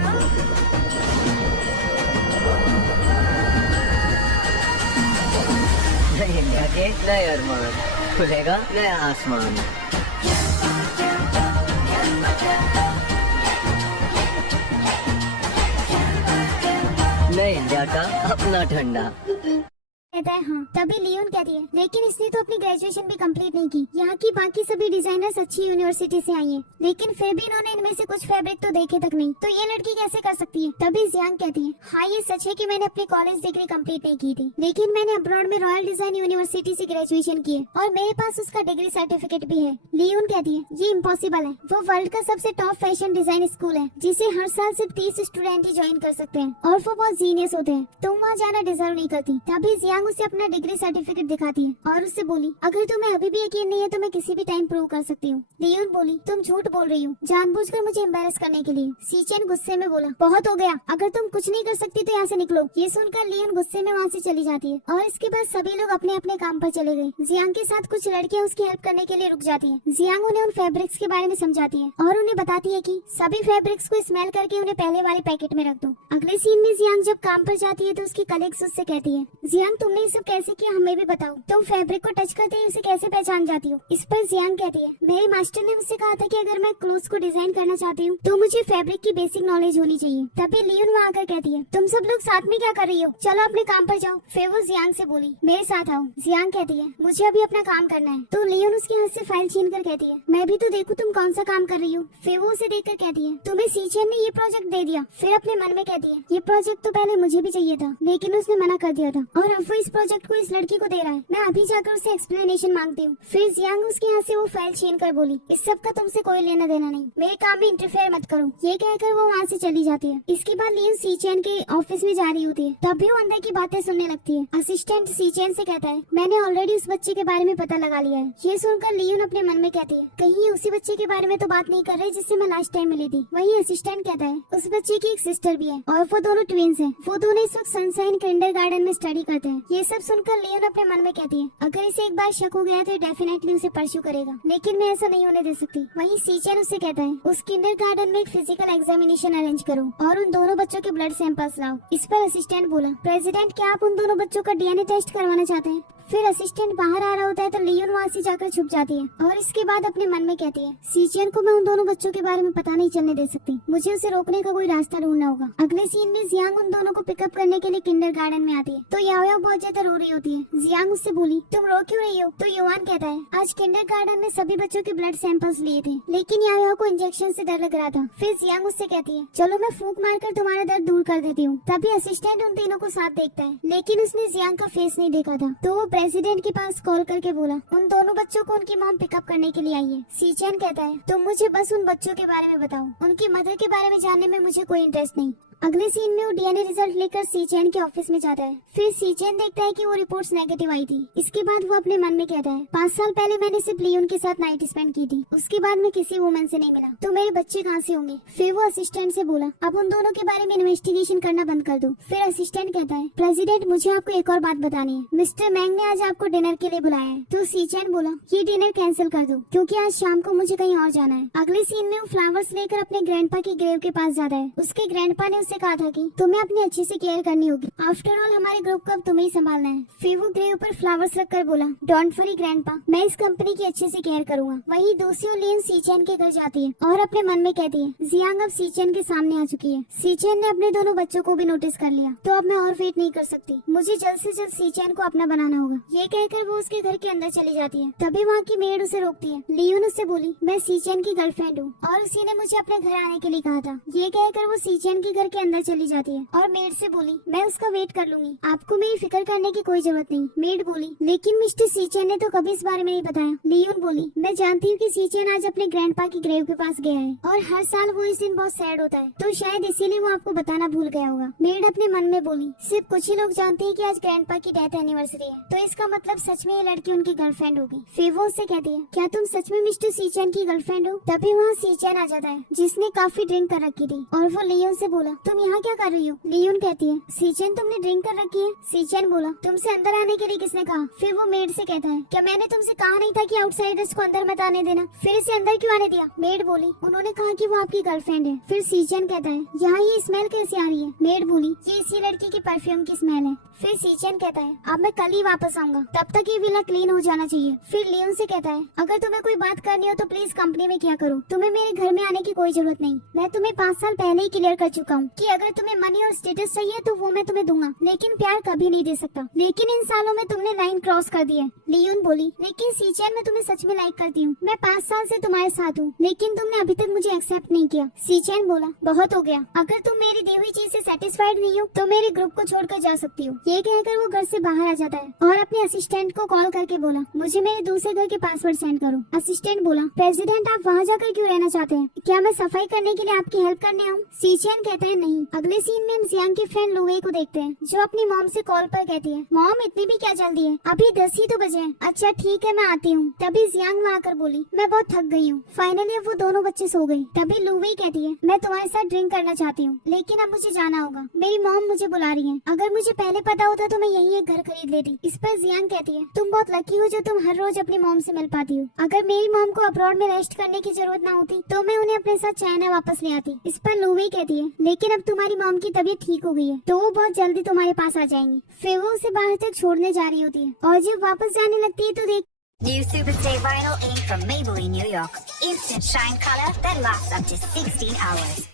नए इंडिया के नए अरमान, खुलेगा नया आसमान। नए इंडिया का अपना ठंडा। कहता है हाँ। तभी लियोन कहती है, लेकिन इसने तो अपनी ग्रेजुएशन भी कंप्लीट नहीं की। यहाँ की बाकी सभी डिजाइनर्स अच्छी यूनिवर्सिटी से आई हैं, लेकिन फिर भी इन्होंने इनमें से कुछ फैब्रिक तो देखे तक नहीं, तो ये लड़की कैसे कर सकती है? तभी जियांग कहती है, हाँ ये सच है कि मैंने अपनी कॉलेज डिग्री कंप्लीट नहीं की थी, लेकिन मैंने अब्रॉड में रॉयल डिजाइन यूनिवर्सिटी से ग्रेजुएशन की है और मेरे पास उसका डिग्री सर्टिफिकेट भी है। लियोन कहती है, ये इम्पॉसिबल है, वो वर्ल्ड का सबसे टॉप फैशन डिजाइन स्कूल है जिसे हर साल सिर्फ 30 स्टूडेंट ही ज्वाइन कर सकते हैं और वो बहुत जीनियस होते हैं, तुम वहाँ जाना डिजर्व नहीं करती। तभी जियांग उसे अपना डिग्री सर्टिफिकेट दिखाती है और उससे बोली, अगर तुम्हें अभी भी यकीन नहीं है तो मैं किसी भी टाइम प्रूव कर सकती हूँ। लियोन बोली, तुम झूठ बोल रही हो, जानबूझकर मुझे एम्बैरस करने के लिए। सीचेन गुस्से में बोला, बहुत हो गया, अगर तुम कुछ नहीं कर सकती तो यहाँ से निकलो। ये सुनकर लियोन गुस्से में वहाँ से चली जाती है और इसके बाद सभी लोग अपने अपने काम पर चले गए। जियांग के साथ कुछ लड़कियाँ उसकी हेल्प करने के लिए रुक जाती है। जियांग उन्हें उन फैब्रिक्स के बारे में समझाती है और उन्हें बताती है कि सभी फैब्रिक्स को स्मेल करके उन्हें पहले वाले पैकेट में रख दो। अगले सीन में जियांग जब काम पर जाती है तो उसकी कलीग्स उससे कहती है, जियांग तुमने तुमने ये सब कैसे किया हमें भी बताओ। तुम फैब्रिक को टच करते ही उसे कैसे पहचान जाती हो? इस पर जियांग कहती है, मेरे मास्टर ने मुझसे कहा था कि अगर मैं क्लोथ्स को डिजाइन करना चाहती हूँ तो मुझे फैब्रिक की बेसिक नॉलेज होनी चाहिए। तभी लियोन वहाँ आकर कहती है, तुम सब लोग साथ में क्या कर रही हो? चलो अपने काम पर जाओ। फिर वो जियांग से बोली, मेरे साथ आओ। जियांग कहती है, मुझे अभी अपना काम करना है। तो लियोन उसके हाथ से फाइल छीन कर कहती है, मैं भी तो देखूं तुम कौन सा काम कर रही हो। फिर वो उसे देखकर कहती है, तुम्हें सीचेन ने ये प्रोजेक्ट दे दिया। फिर अपने मन में कहती है, ये प्रोजेक्ट तो पहले मुझे भी चाहिए था लेकिन उसने मना कर दिया था और अब वो इस प्रोजेक्ट को इस लड़की को दे रहा है। मैं अभी जाकर उससे एक्सप्लेनेशन मांगती हूँ। फिर जियांग उसके हाथ से वो फाइल छीन कर बोली, इस सब का तुमसे कोई लेना देना नहीं, मेरे काम में इंटरफेयर मत करो। ये कहकर वो वहाँ से चली जाती है। इसके बाद लियोन सीचेन के ऑफिस में जा रही होती है। तब भी वो अंदर की बातें सुनने लगती है। असिस्टेंट सीचेन से कहता है, मैंने ऑलरेडी उस बच्चे के बारे में पता लगा लिया है। ये सुनकर लियोन अपने मन में कहती है, कहीं ये उसी बच्चे के बारे में तो बात नहीं कर रहे जिससे मैं लास्ट टाइम मिली थी। वहीं असिस्टेंट कहता है, उस बच्चे की एक सिस्टर भी है और वो दोनों ट्विंस हैं। वो दोनों इस वक्त सनशाइन किंडरगार्टन में स्टडी करते हैं। ये सब सुनकर लियोन अपने मन में कहती है, अगर इसे एक बार शक हो गया तो डेफिनेटली उसे परस्यू करेगा, लेकिन मैं ऐसा नहीं होने दे सकती। वहीं सीचेन उससे कहता है, उस किंडरगार्टन में एक फिजिकल एग्जामिनेशन अरेंज करो और उन दोनों बच्चों के ब्लड सैंपल्स लाओ। इस पर असिस्टेंट बोला, प्रेसिडेंट क्या आप उन दोनों बच्चों का डीएनए टेस्ट करवाना चाहते हैं? फिर असिस्टेंट बाहर आ रहा होता है तो लियोन वहाँ से जाकर छुप जाती है और इसके बाद अपने मन में कहती है, सीचेन को मैं उन दोनों बच्चों के बारे में पता नहीं चलने दे सकती, मुझे उसे रोकने का कोई रास्ता ढूंढना होगा। अगले सीन में जियांग उन दोनों को पिकअप करने के लिए किंडरगार्टन में आती है तो याओ बहुत ज्यादा रो रही होती है। जियांग उससे बोली, तुम रो क्यों रही हो? तो युवान कहता है, आज किंडरगार्टन में सभी बच्चों के ब्लड सैंपल्स लिए थे लेकिन याओ को इंजेक्शन से डर लग रहा था। फिर जियांग उससे कहती है, चलो मैं फूंक मारकर तुम्हारा दर्द दूर कर देती हूँ। तभी असिस्टेंट उन तीनों को साथ देखता है लेकिन उसने जियांग का फेस नहीं देखा था तो वो प्रेसिडेंट के पास कॉल करके बोला, उन दोनों बच्चों को उनकी मॉम पिकअप करने के लिए आई है। सीचेन कहता है, तुम मुझे बस उन बच्चों के बारे में बताओ, उनकी मदर के बारे में जानने में मुझे कोई इंटरेस्ट नहीं। अगले सीन में वो डीएनए रिजल्ट लेकर सीचेन के ऑफिस में जाता है। फिर सीचेन देखता है कि वो रिपोर्ट्स नेगेटिव आई थी। इसके बाद वो अपने मन में कहता है, 5 साल पहले मैंने सिर्फ लियोन के साथ नाइट स्पेंड की थी, उसके बाद मैं किसी वुमन से नहीं मिला, तो मेरे बच्चे कहाँ से होंगे? फिर वो असिस्टेंट से बोला, अब उन दोनों के बारे में इन्वेस्टिगेशन करना बंद कर दो। फिर असिस्टेंट कहता है, प्रेसिडेंट मुझे आपको एक और बात बतानी है, मिस्टर मैंग ने आज आपको डिनर के लिए बुलाया है। तो सीचेन बोला, ये डिनर कैंसिल कर दो क्योंकि आज शाम को मुझे कहीं और जाना है। अगले सीन में वो फ्लावर्स लेकर अपने ग्रैंडपा की ग्रेव के पास जाता है। उसके ग्रैंडपा ने उससे कहा था कि तुम्हें अपनी अच्छे से केयर करनी होगी, आफ्टर ऑल हमारे ग्रुप को अब तुम्हें ही संभालना है। फिर वो ग्रेव पर फ्लावर्स रखकर बोला, डोंट वरी ग्रैंडपा, मैं इस कंपनी की अच्छे से केयर करूंगा। वहीं दूसरी लिन सीचेन के घर जाती है और अपने मन में कहती है, जियांग अब सीचेन के सामने आ चुकी है। सीचेन ने अपने दोनों बच्चों को भी नोटिस कर लिया तो अब मैं और वेट नहीं कर सकती, मुझे जल्द से जल्द सीचेन को अपना बनाना होगा। ये कहकर वो उसके घर के अंदर चली जाती है। तभी वहाँ की मेड उसे रोकती है। लियोन उससे बोली, मैं सीचेन की गर्लफ्रेंड हूँ और उसी ने मुझे अपने घर आने के लिए कहा था। ये कहकर वो सीचेन के घर के अंदर चली जाती है और मेड से बोली, मैं उसका वेट कर लूंगी, आपको मेरी फिक्र करने की कोई जरूरत नहीं। मेड बोली, लेकिन मिस्टर सीचेन ने तो कभी इस बारे में नहीं बताया। लियोन बोली, मैं जानती हूँ कि सीचेन आज अपने ग्रैंडपा की ग्रेव के पास गया है और हर साल वो इस दिन बहुत सैड होता है तो शायद इसीलिए वो आपको बताना भूल गया होगा। मेड अपने मन में बोली, सिर्फ कुछ ही लोग जानते हैं कि आज ग्रैंडपा की डेथ एनिवर्सरी है तो इसका मतलब सच में ये लड़की उनकी गर्लफ्रेंड होगी। फिर वो उससे कहती है, क्या तुम सच में मिस्टर सीचेन की गर्लफ्रेंड हो? तभी वहाँ सीचेन आ जाता है जिसने काफी ड्रिंक कर रखी थी और वो लियोन से बोला, तुम यहाँ क्या कर रही हो? लियोन कहती है, सीचेन तुमने ड्रिंक कर रखी है? सीचेन बोला, तुमसे अंदर आने के लिए किसने कहा? फिर वो मेड से कहता है, क्या मैंने तुमसे कहा नहीं था कि आउटसाइडर्स को अंदर मत आने देना? फिर इसे अंदर क्यों आने दिया? मेड बोली, उन्होंने कहा कि वो आपकी गर्लफ्रेंड है। फिर सीचेन कहता है, यहाँ ये स्मेल कैसे आ रही है? मेड बोली, ये इसी लड़की की परफ्यूम की स्मेल है। फिर सीचेन कहता है, अब मैं कल ही वापस आऊंगा, तब तक ये विला क्लीन हो जाना चाहिए। फिर लियोन से कहता है, अगर तुम्हें कोई बात करनी हो तो प्लीज कंपनी में क्या करो, तुम्हें मेरे घर में आने की कोई जरूरत नहीं। मैं तुम्हें 5 साल पहले ही क्लियर कर चुका हूँ कि अगर तुम्हें मनी और स्टेटस चाहिए तो वो मैं तुम्हें दूंगा, लेकिन प्यार कभी नहीं दे सकता। लेकिन इन सालों में तुमने लाइन क्रॉस कर दी है। लियोन बोली, लेकिन सीचेन मैं तुम्हें सच में लाइक करती हूँ, मैं 5 साल से तुम्हारे साथ हूँ, लेकिन तुमने अभी तक मुझे एक्सेप्ट नहीं किया। सीचेन बोला, बहुत हो गया, अगर तुम मेरी दी हुई चीज से सेटिस्फाइड नहीं हो तो मेरे ग्रुप को छोड़कर जा सकती हो। ये कहकर वो घर से बाहर आ जाता है और अपने असिस्टेंट को कॉल करके बोला, मुझे मेरे दूसरे घर के पासवर्ड सेंड करो। असिस्टेंट बोला, प्रेसिडेंट आप वहाँ जाकर क्यों रहना चाहते हैं? क्या मैं सफाई करने के लिए आपकी हेल्प करने आऊँ? सीचेन कहता है, नहीं। अगले सीन में हम जियांग के फ्रेंड लुवे को देखते हैं जो अपनी मॉम से कॉल पर कहती है, मॉम इतनी भी क्या जल्दी है, अभी 10 ही तो बजे हैं। अच्छा ठीक है मैं आती हूँ। तभी जियांग वहाँ आकर बोली, मैं बहुत थक गई हूँ। फाइनली अब वो दोनों बच्चे सो गए। तभी लुवे कहती है, मैं तुम्हारे साथ ड्रिंक करना चाहती हूँ लेकिन अब मुझे जाना होगा, मेरी मॉम मुझे बुला रही है, अगर मुझे पहले पता होता तो मैं यही एक घर खरीद लेती। इस पर जियांग कहती है, तुम बहुत लकी हो जो तुम हर रोज अपनी मॉम से मिल पाती हो, अगर मेरी मॉम को अब्रॉड में रेस्ट करने की जरूरत ना होती तो मैं उन्हें अपने साथ चाइना वापस ले आती। इस पर लुवे कहती है, लेकिन लेकिन अब तुम्हारी मॉम की तबीयत ठीक हो गई है तो वो बहुत जल्दी तुम्हारे पास आ जाएंगी। फिर वो उसे बाहर तक छोड़ने जा रही होती है और जब वापस जाने लगती है तो देख New Superstay Vinyl ink from Maybelline New York. Instant shine color that lasts up to 16 hours.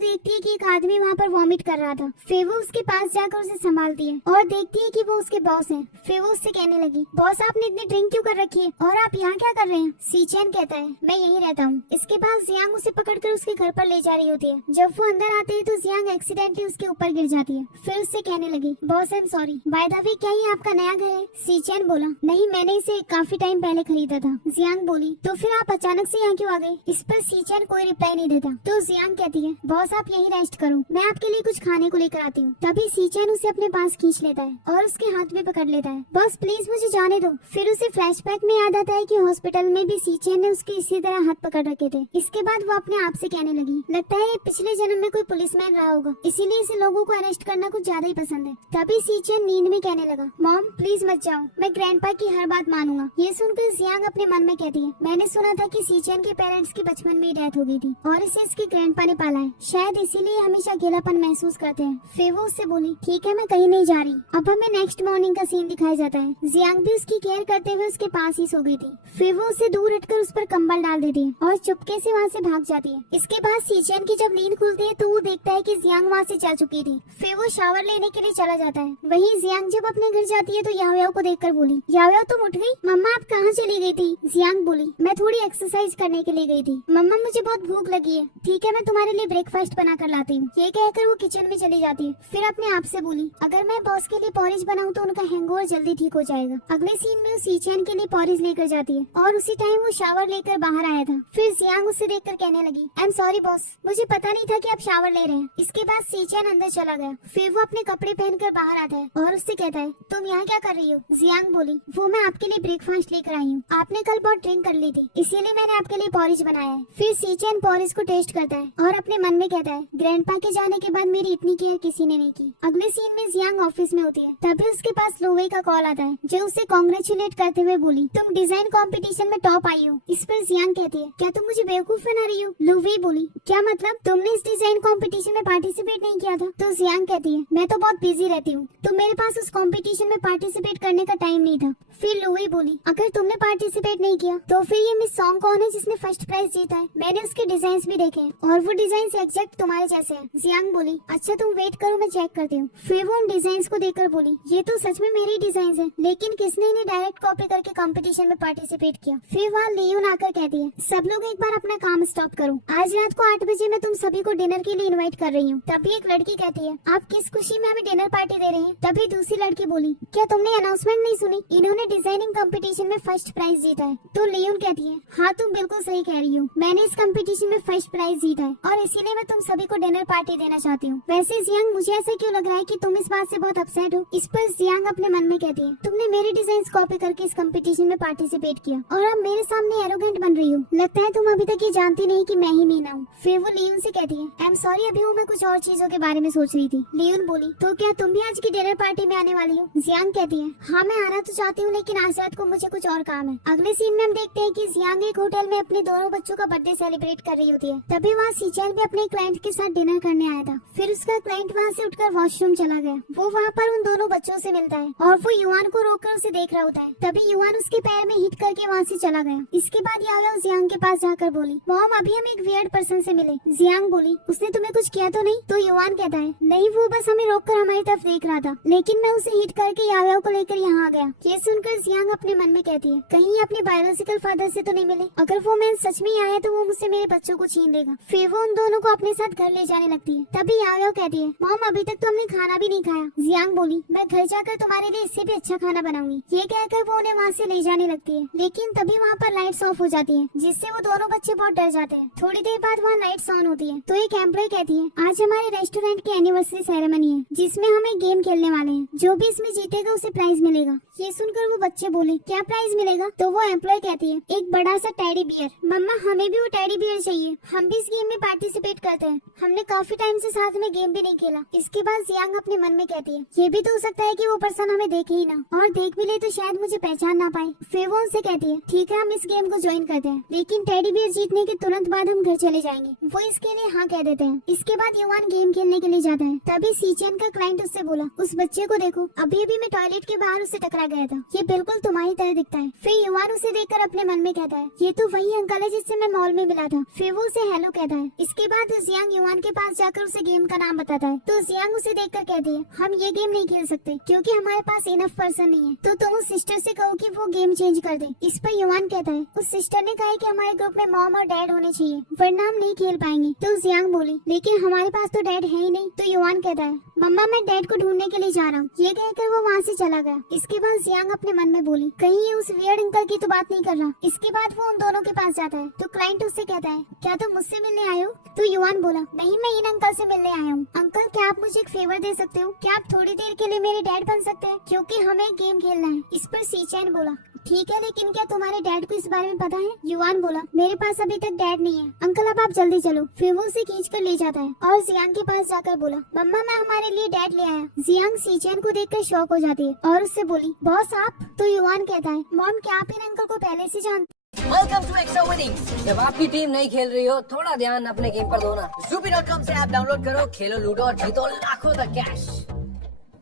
देखती है कि एक आदमी वहाँ पर वॉमिट कर रहा था। फिर वो उसके पास जाकर उसे संभालती है और देखती है कि वो उसके बॉस हैं। फिर वो उससे कहने लगी, बॉस आपने इतनी ड्रिंक क्यों कर रखी है और आप यहाँ क्या कर रहे हैं? सीचेन कहता है, मैं यहीं रहता हूँ। इसके बाद जियांग उसे पकड़कर उसके घर पर ले जा रही होती है। जब वो अंदर आते हैं तो जियांग एक्सीडेंटली उसके ऊपर गिर जाती है। फिर उससे कहने लगी, boss I am sorry, by the way क्या ये आपका नया घर है? सीचेन बोला, नहीं मैंने इसे काफी टाइम पहले खरीदा था। जियांग बोली, तो फिर आप अचानक से यहाँ क्यों आ गए? इस पर सीचेन कोई रिप्लाई नहीं देता। तो जियांग कहती है, बॉस आप यहीं रेस्ट करो, मैं आपके लिए कुछ खाने को लेकर आती हूँ। तभी सीचेन उसे अपने पास खींच लेता है और उसके हाथ में पकड़ लेता है। बॉस प्लीज मुझे जाने दो। फिर उसे फ्लैशबैक में याद आता है कि हॉस्पिटल में भी सीचेन ने उसके इसी तरह हाथ पकड़ रखे थे। इसके बाद वो अपने आप से कहने लगी, लगता है ये पिछले जन्म में कोई पुलिसमैन रहा होगा, इसीलिए इसे लोगों को अरेस्ट करना कुछ ज्यादा ही पसंद है। तभी सीचेन नींद में कहने लगा, मॉम प्लीज मत जाओ, मैं ग्रैंडपा की हर बात मानूंगा। ये सुनकर जियांग अपने मन में कहती है, मैंने सुना था कि सीचेन के पेरेंट्स की बचपन में ही डेथ हो गई थी और इसे इसके ग्रैंडपा ने पाला है, शायद इसीलिए हमेशा अकेलापन महसूस करते हैं। फिर वो उससे बोली, ठीक है मैं कहीं नहीं जा रही। अब हमें नेक्स्ट मॉर्निंग का सीन दिखाया जाता है। जियांग भी उसकी केयर करते हुए उसके पास ही सो गई थी। फिर वो उसे दूर हटकर उस पर कंबल डाल देती है और चुपके से वहाँ से भाग जाती है। इसके बाद सीचेन की जब नींद खुलती है तो वो देखता है कि जियांग वहाँ से जा चुकी थी। फिर वो शावर लेने के लिए चला जाता है। वहीं जियांग जब अपने घर जाती है तो याओयाओ को देखकर बोली, याओयाओ तुम उठ गई? मम्मा आप कहाँ चली गई थी? जियांग बोली, मैं थोड़ी एक्सरसाइज करने के लिए गई थी। मम्मा मुझे बहुत भूख लगी है, ठीक है मैं तुम्हारे लिए ब्रेकफास्ट बना कर लाती हूँ। ये कहकर वो किचन में चली जाती है। फिर अपने आप से बोली, अगर मैं बॉस के लिए पॉरिज बनाऊं तो उनका हैंगओवर जल्दी ठीक हो जाएगा। अगले सीन में वो सीचेन के लिए पॉरिज लेकर जाती है और उसी टाइम वो शावर लेकर बाहर आया था। फिर जियांग उसे देखकर कहने लगी, आई एम सॉरी बॉस, मुझे पता नहीं था कि आप शावर ले रहे हैं। इसके बाद सीचेन अंदर चला गया। फिर वो अपने कपड़े पहनकर बाहर आता है और उससे कहता है, तुम यहाँ क्या कर रही हो? जियांग बोली, वो मैं आपके लिए ब्रेकफास्ट लेकर आई हूँ, आपने कल बहुत ड्रिंक कर ली थी इसीलिए मैंने आपके लिए पॉरिज बनाया है। फिर सीचेन पॉरिज को टेस्ट करता है और अपने मन में कहता है, ग्रैंडपा के जाने के बाद मेरी इतनी केयर किसी ने नहीं की। अगले सीन में जियांग ऑफिस में होती है। तभी उसके पास लोवे का कॉल आता है जो उसे कांग्रेचुलेट करते हुए बोली, तुम डिजाइन कंपटीशन में टॉप आई हो। इस पर जियांग कहती है, क्या तुम मुझे बेवकूफ बना रही हो? लोवे बोली, क्या मतलब? तुमने इस डिजाइन कंपटीशन में पार्टिसिपेट नहीं किया था? तो जियांग कहती है, मैं तो बहुत बिजी रहती हूँ तो मेरे पास उस कंपटीशन में पार्टिसिपेट करने का टाइम नहीं था। फिर लोवे बोली, अगर तुमने पार्टिसिपेट नहीं किया तो फिर ये मिस सॉन्ग कौन है जिसने फर्स्ट प्राइज जीता है? मैंने उसके डिजाइन भी देखे हैं और वो डिजाइन एग्जैक्ट तुम्हारे जैसे हैं। जियांग बोली, अच्छा तुम वेट करो मैं चेक करती हूँ। फिर वो उन डिजाइन को देखकर बोली, ये तो सच में मेरी डिजाइन है, लेकिन किसने इन्हें डायरेक्ट कॉपी करके कंपटीशन में पार्टिसिपेट किया? फिर वहाँ लियोन आकर कहती है, सब लोग एक बार अपना काम स्टॉप करो, आज रात को 8 बजे मैं तुम सभी को डिनर के लिए इनवाइट कर रही हूँ। तभी एक लड़की कहती है, आप किस खुशी में हमें डिनर पार्टी दे रहे हैं? तभी दूसरी लड़की बोली, क्या तुमने अनाउंसमेंट नहीं सुनी? इन्होंने डिजाइनिंग कंपटीशन में फर्स्ट प्राइज जीता है। तो लियोन कहती है, हाँ तुम बिल्कुल सही कह रही हो, मैंने इस कंपटीशन में फर्स्ट प्राइज जीता है और इसीलिए मैं तुम सभी को डिनर पार्टी देना चाहती हूँ। वैसे जियांग मुझे ऐसा क्यों लग रहा है कि तुम इस बात से बहुत अपसेट हो? इस पर जियांग अपने मन में कहती है, तुमने मेरे डिजाइन कॉपी करके इस कंपटीशन में पार्टिसिपेट किया और अब मेरे सामने एरोगेंट बन रही हो। लगता है तुम अभी तक ये जानती नहीं कि मैं ही मीना हूँ। फिर वो लियोन से कहती है, आई एम सॉरी अभी मैं कुछ और चीजों के बारे में सोच रही थी। लियोन बोली, तो क्या तुम भी आज की डिनर पार्टी में आने वाली हो? जियांग कहती है, हाँ मैं आना तो चाहती हूँ लेकिन आज रात को मुझे कुछ और काम है। अगले सीन में हम देखते हैं कि जियांग एक होटल में अपने दोनों बच्चों का बर्थडे सेलिब्रेट कर रही होती है। तभी वहाँ सीचेन भी अपने क्लाइंट के साथ डिनर करने आया था। फिर उसका क्लाइंट वहाँ से उठकर वॉशरूम चला गया। वो वहाँ पर उन दोनों बच्चों से मिलता है और वो युआन को रोककर उसे देख रहा होता है। तभी युआन उसके पैर में हिट करके वहाँ से चला गया। इसके बाद याओयाओ जियांग के पास जाकर बोली, मॉम अभी हम एक वियर्ड पर्सन से मिले। जियांग बोली, उसने तुम्हें कुछ किया तो नहीं? तो युआन कहता है, नहीं वो बस हमें रोककर हमारी तरफ देख रहा था लेकिन मैं उसे हिट करके याओयाओ को लेकर यहाँ आ गया। ये सुनकर जियांग अपने मन में कहती है, कहीं अपने बायोलॉजिकल फादर से तो नहीं मिले? अगर वो मैन सच में आया तो वो मुझसे मेरे बच्चों को छीन लेगा। फिर वो उन दोनों को अपने साथ घर ले जाने लगती है। तभी याओयाओ कहती है, मॉम अभी तक तो हमने खाना भी नहीं खाया। जियांग बोली, मैं घर जाकर तुम्हारे लिए इससे भी अच्छा खाना बनाऊंगी। ये कहकर वो उन्हें वहाँ से ले जाने लगती है लेकिन तभी वहाँ पर लाइट्स ऑफ हो जाती है जिससे वो दोनों बच्चे बहुत डर जाते हैं। थोड़ी देर बाद वहाँ लाइट्स ऑन होती है तो एक एम्प्लॉय कहती है, आज हमारे रेस्टोरेंट की एनिवर्सरी सेरेमनी है जिसमें हम एक गेम खेलने वाले हैं, जो भी इसमें जीतेगा उसे प्राइज मिलेगा। ये सुनकर वो बच्चे बोले क्या प्राइज मिलेगा, तो वो एम्प्लॉय कहती है एक बड़ा सा टेडी बियर। मम्मा हमें भी वो टेडी बियर चाहिए, हम भी इस गेम में पार्टिसिपेट करते हैं, हमने काफी टाइम से साथ में गेम भी नहीं खेला। इसके बाद जियांग अपने मन में कहती है ये भी तो हो सकता है कि वो पर्सन हमें देखे ही ना, और देख भी ले तो शायद मुझे पहचान ना पाए। फिर वो उनसे कहती है ठीक है हम इस गेम को ज्वाइन करते हैं, लेकिन टेडी बियर जीतने के तुरंत बाद हम घर चले जाएंगे। वो इसके लिए हाँ कह देते हैं। इसके बाद युवान गेम खेलने के लिए जाता है। तभी सीचेन का क्लाइंट उससे बोला उस बच्चे को देखो, अभी अभी मैं टॉयलेट के बाहर उससे टकरा गया था, ये बिल्कुल तुम्हारी तरह दिखता है। फिर युवान उसे देखकर अपने मन में कहता है ये तो वही अंकल है जिससे मैं मॉल में मिला था। फिर वो उसे हेलो कहता है। इसके बाद जियांग युवान के पास जाकर उसे गेम का नाम बताता है, तो जियांग उसे देखकर कहती है हम ये गेम नहीं खेल सकते क्योंकि हमारे पास इनफ पर्सन नहीं है, तो तुम उस सिस्टर से कहो कि वो गेम चेंज कर दे। इस पर युवान कहता है उस सिस्टर ने कहा है कि हमारे ग्रुप में मॉम और डैड होने चाहिए वरना हम नहीं खेल पाएंगे। तो जियांग बोली लेकिन हमारे पास तो डैड है ही नहीं। तो युवान कहता है मम्मा मैं डैड को ढूंढने के लिए जा रहा हूँ। ये कहकर वो वहाँ से चला गया। इसके बाद जियांग अपने मन में बोली कहीं ये उस वियर्ड अंकल की तो बात नहीं कर रहा। इसके बाद वो उन दोनों के पास जाता है, तो क्लाइंट उससे कहता है क्या तुम मुझसे मिलने आए हो? तो युवान बोला नहीं मैं इन अंकल से मिलने आया हूँ। अंकल क्या आप मुझे एक फेवर दे सकते हो? क्या आप थोड़ी देर के लिए मेरे डैड बन सकते हैं क्योंकि हमें गेम खेलना है। इस पर सीचैन बोला ठीक है लेकिन क्या तुम्हारे डैड को इस बारे में पता है? युवान बोला मेरे पास अभी तक डैड नहीं है अंकल, अब आप जल्दी चलो। फिर वो उसे खींच कर ले जाता है और जियांग के पास जाकर बोला मम्मा मैं हमारे लिए डैड ले आया। जियांग सीचैन को देखकर शॉक हो जाती है और उससे बोली बॉस आप? तो युवान कहता है मॉम क्या आप इन अंकल को पहले से जानते? Welcome to extra winnings. जब आपकी टीम नहीं खेल रही हो थोड़ा ध्यान अपने गेम पर दो ना। Zupi.com से ऐप डाउनलोड करो, खेलो लूडो और जीतो लाखों का कैश।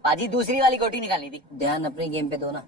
बाजी दूसरी वाली कोटी निकालनी थी, ध्यान अपने गेम पे दो ना।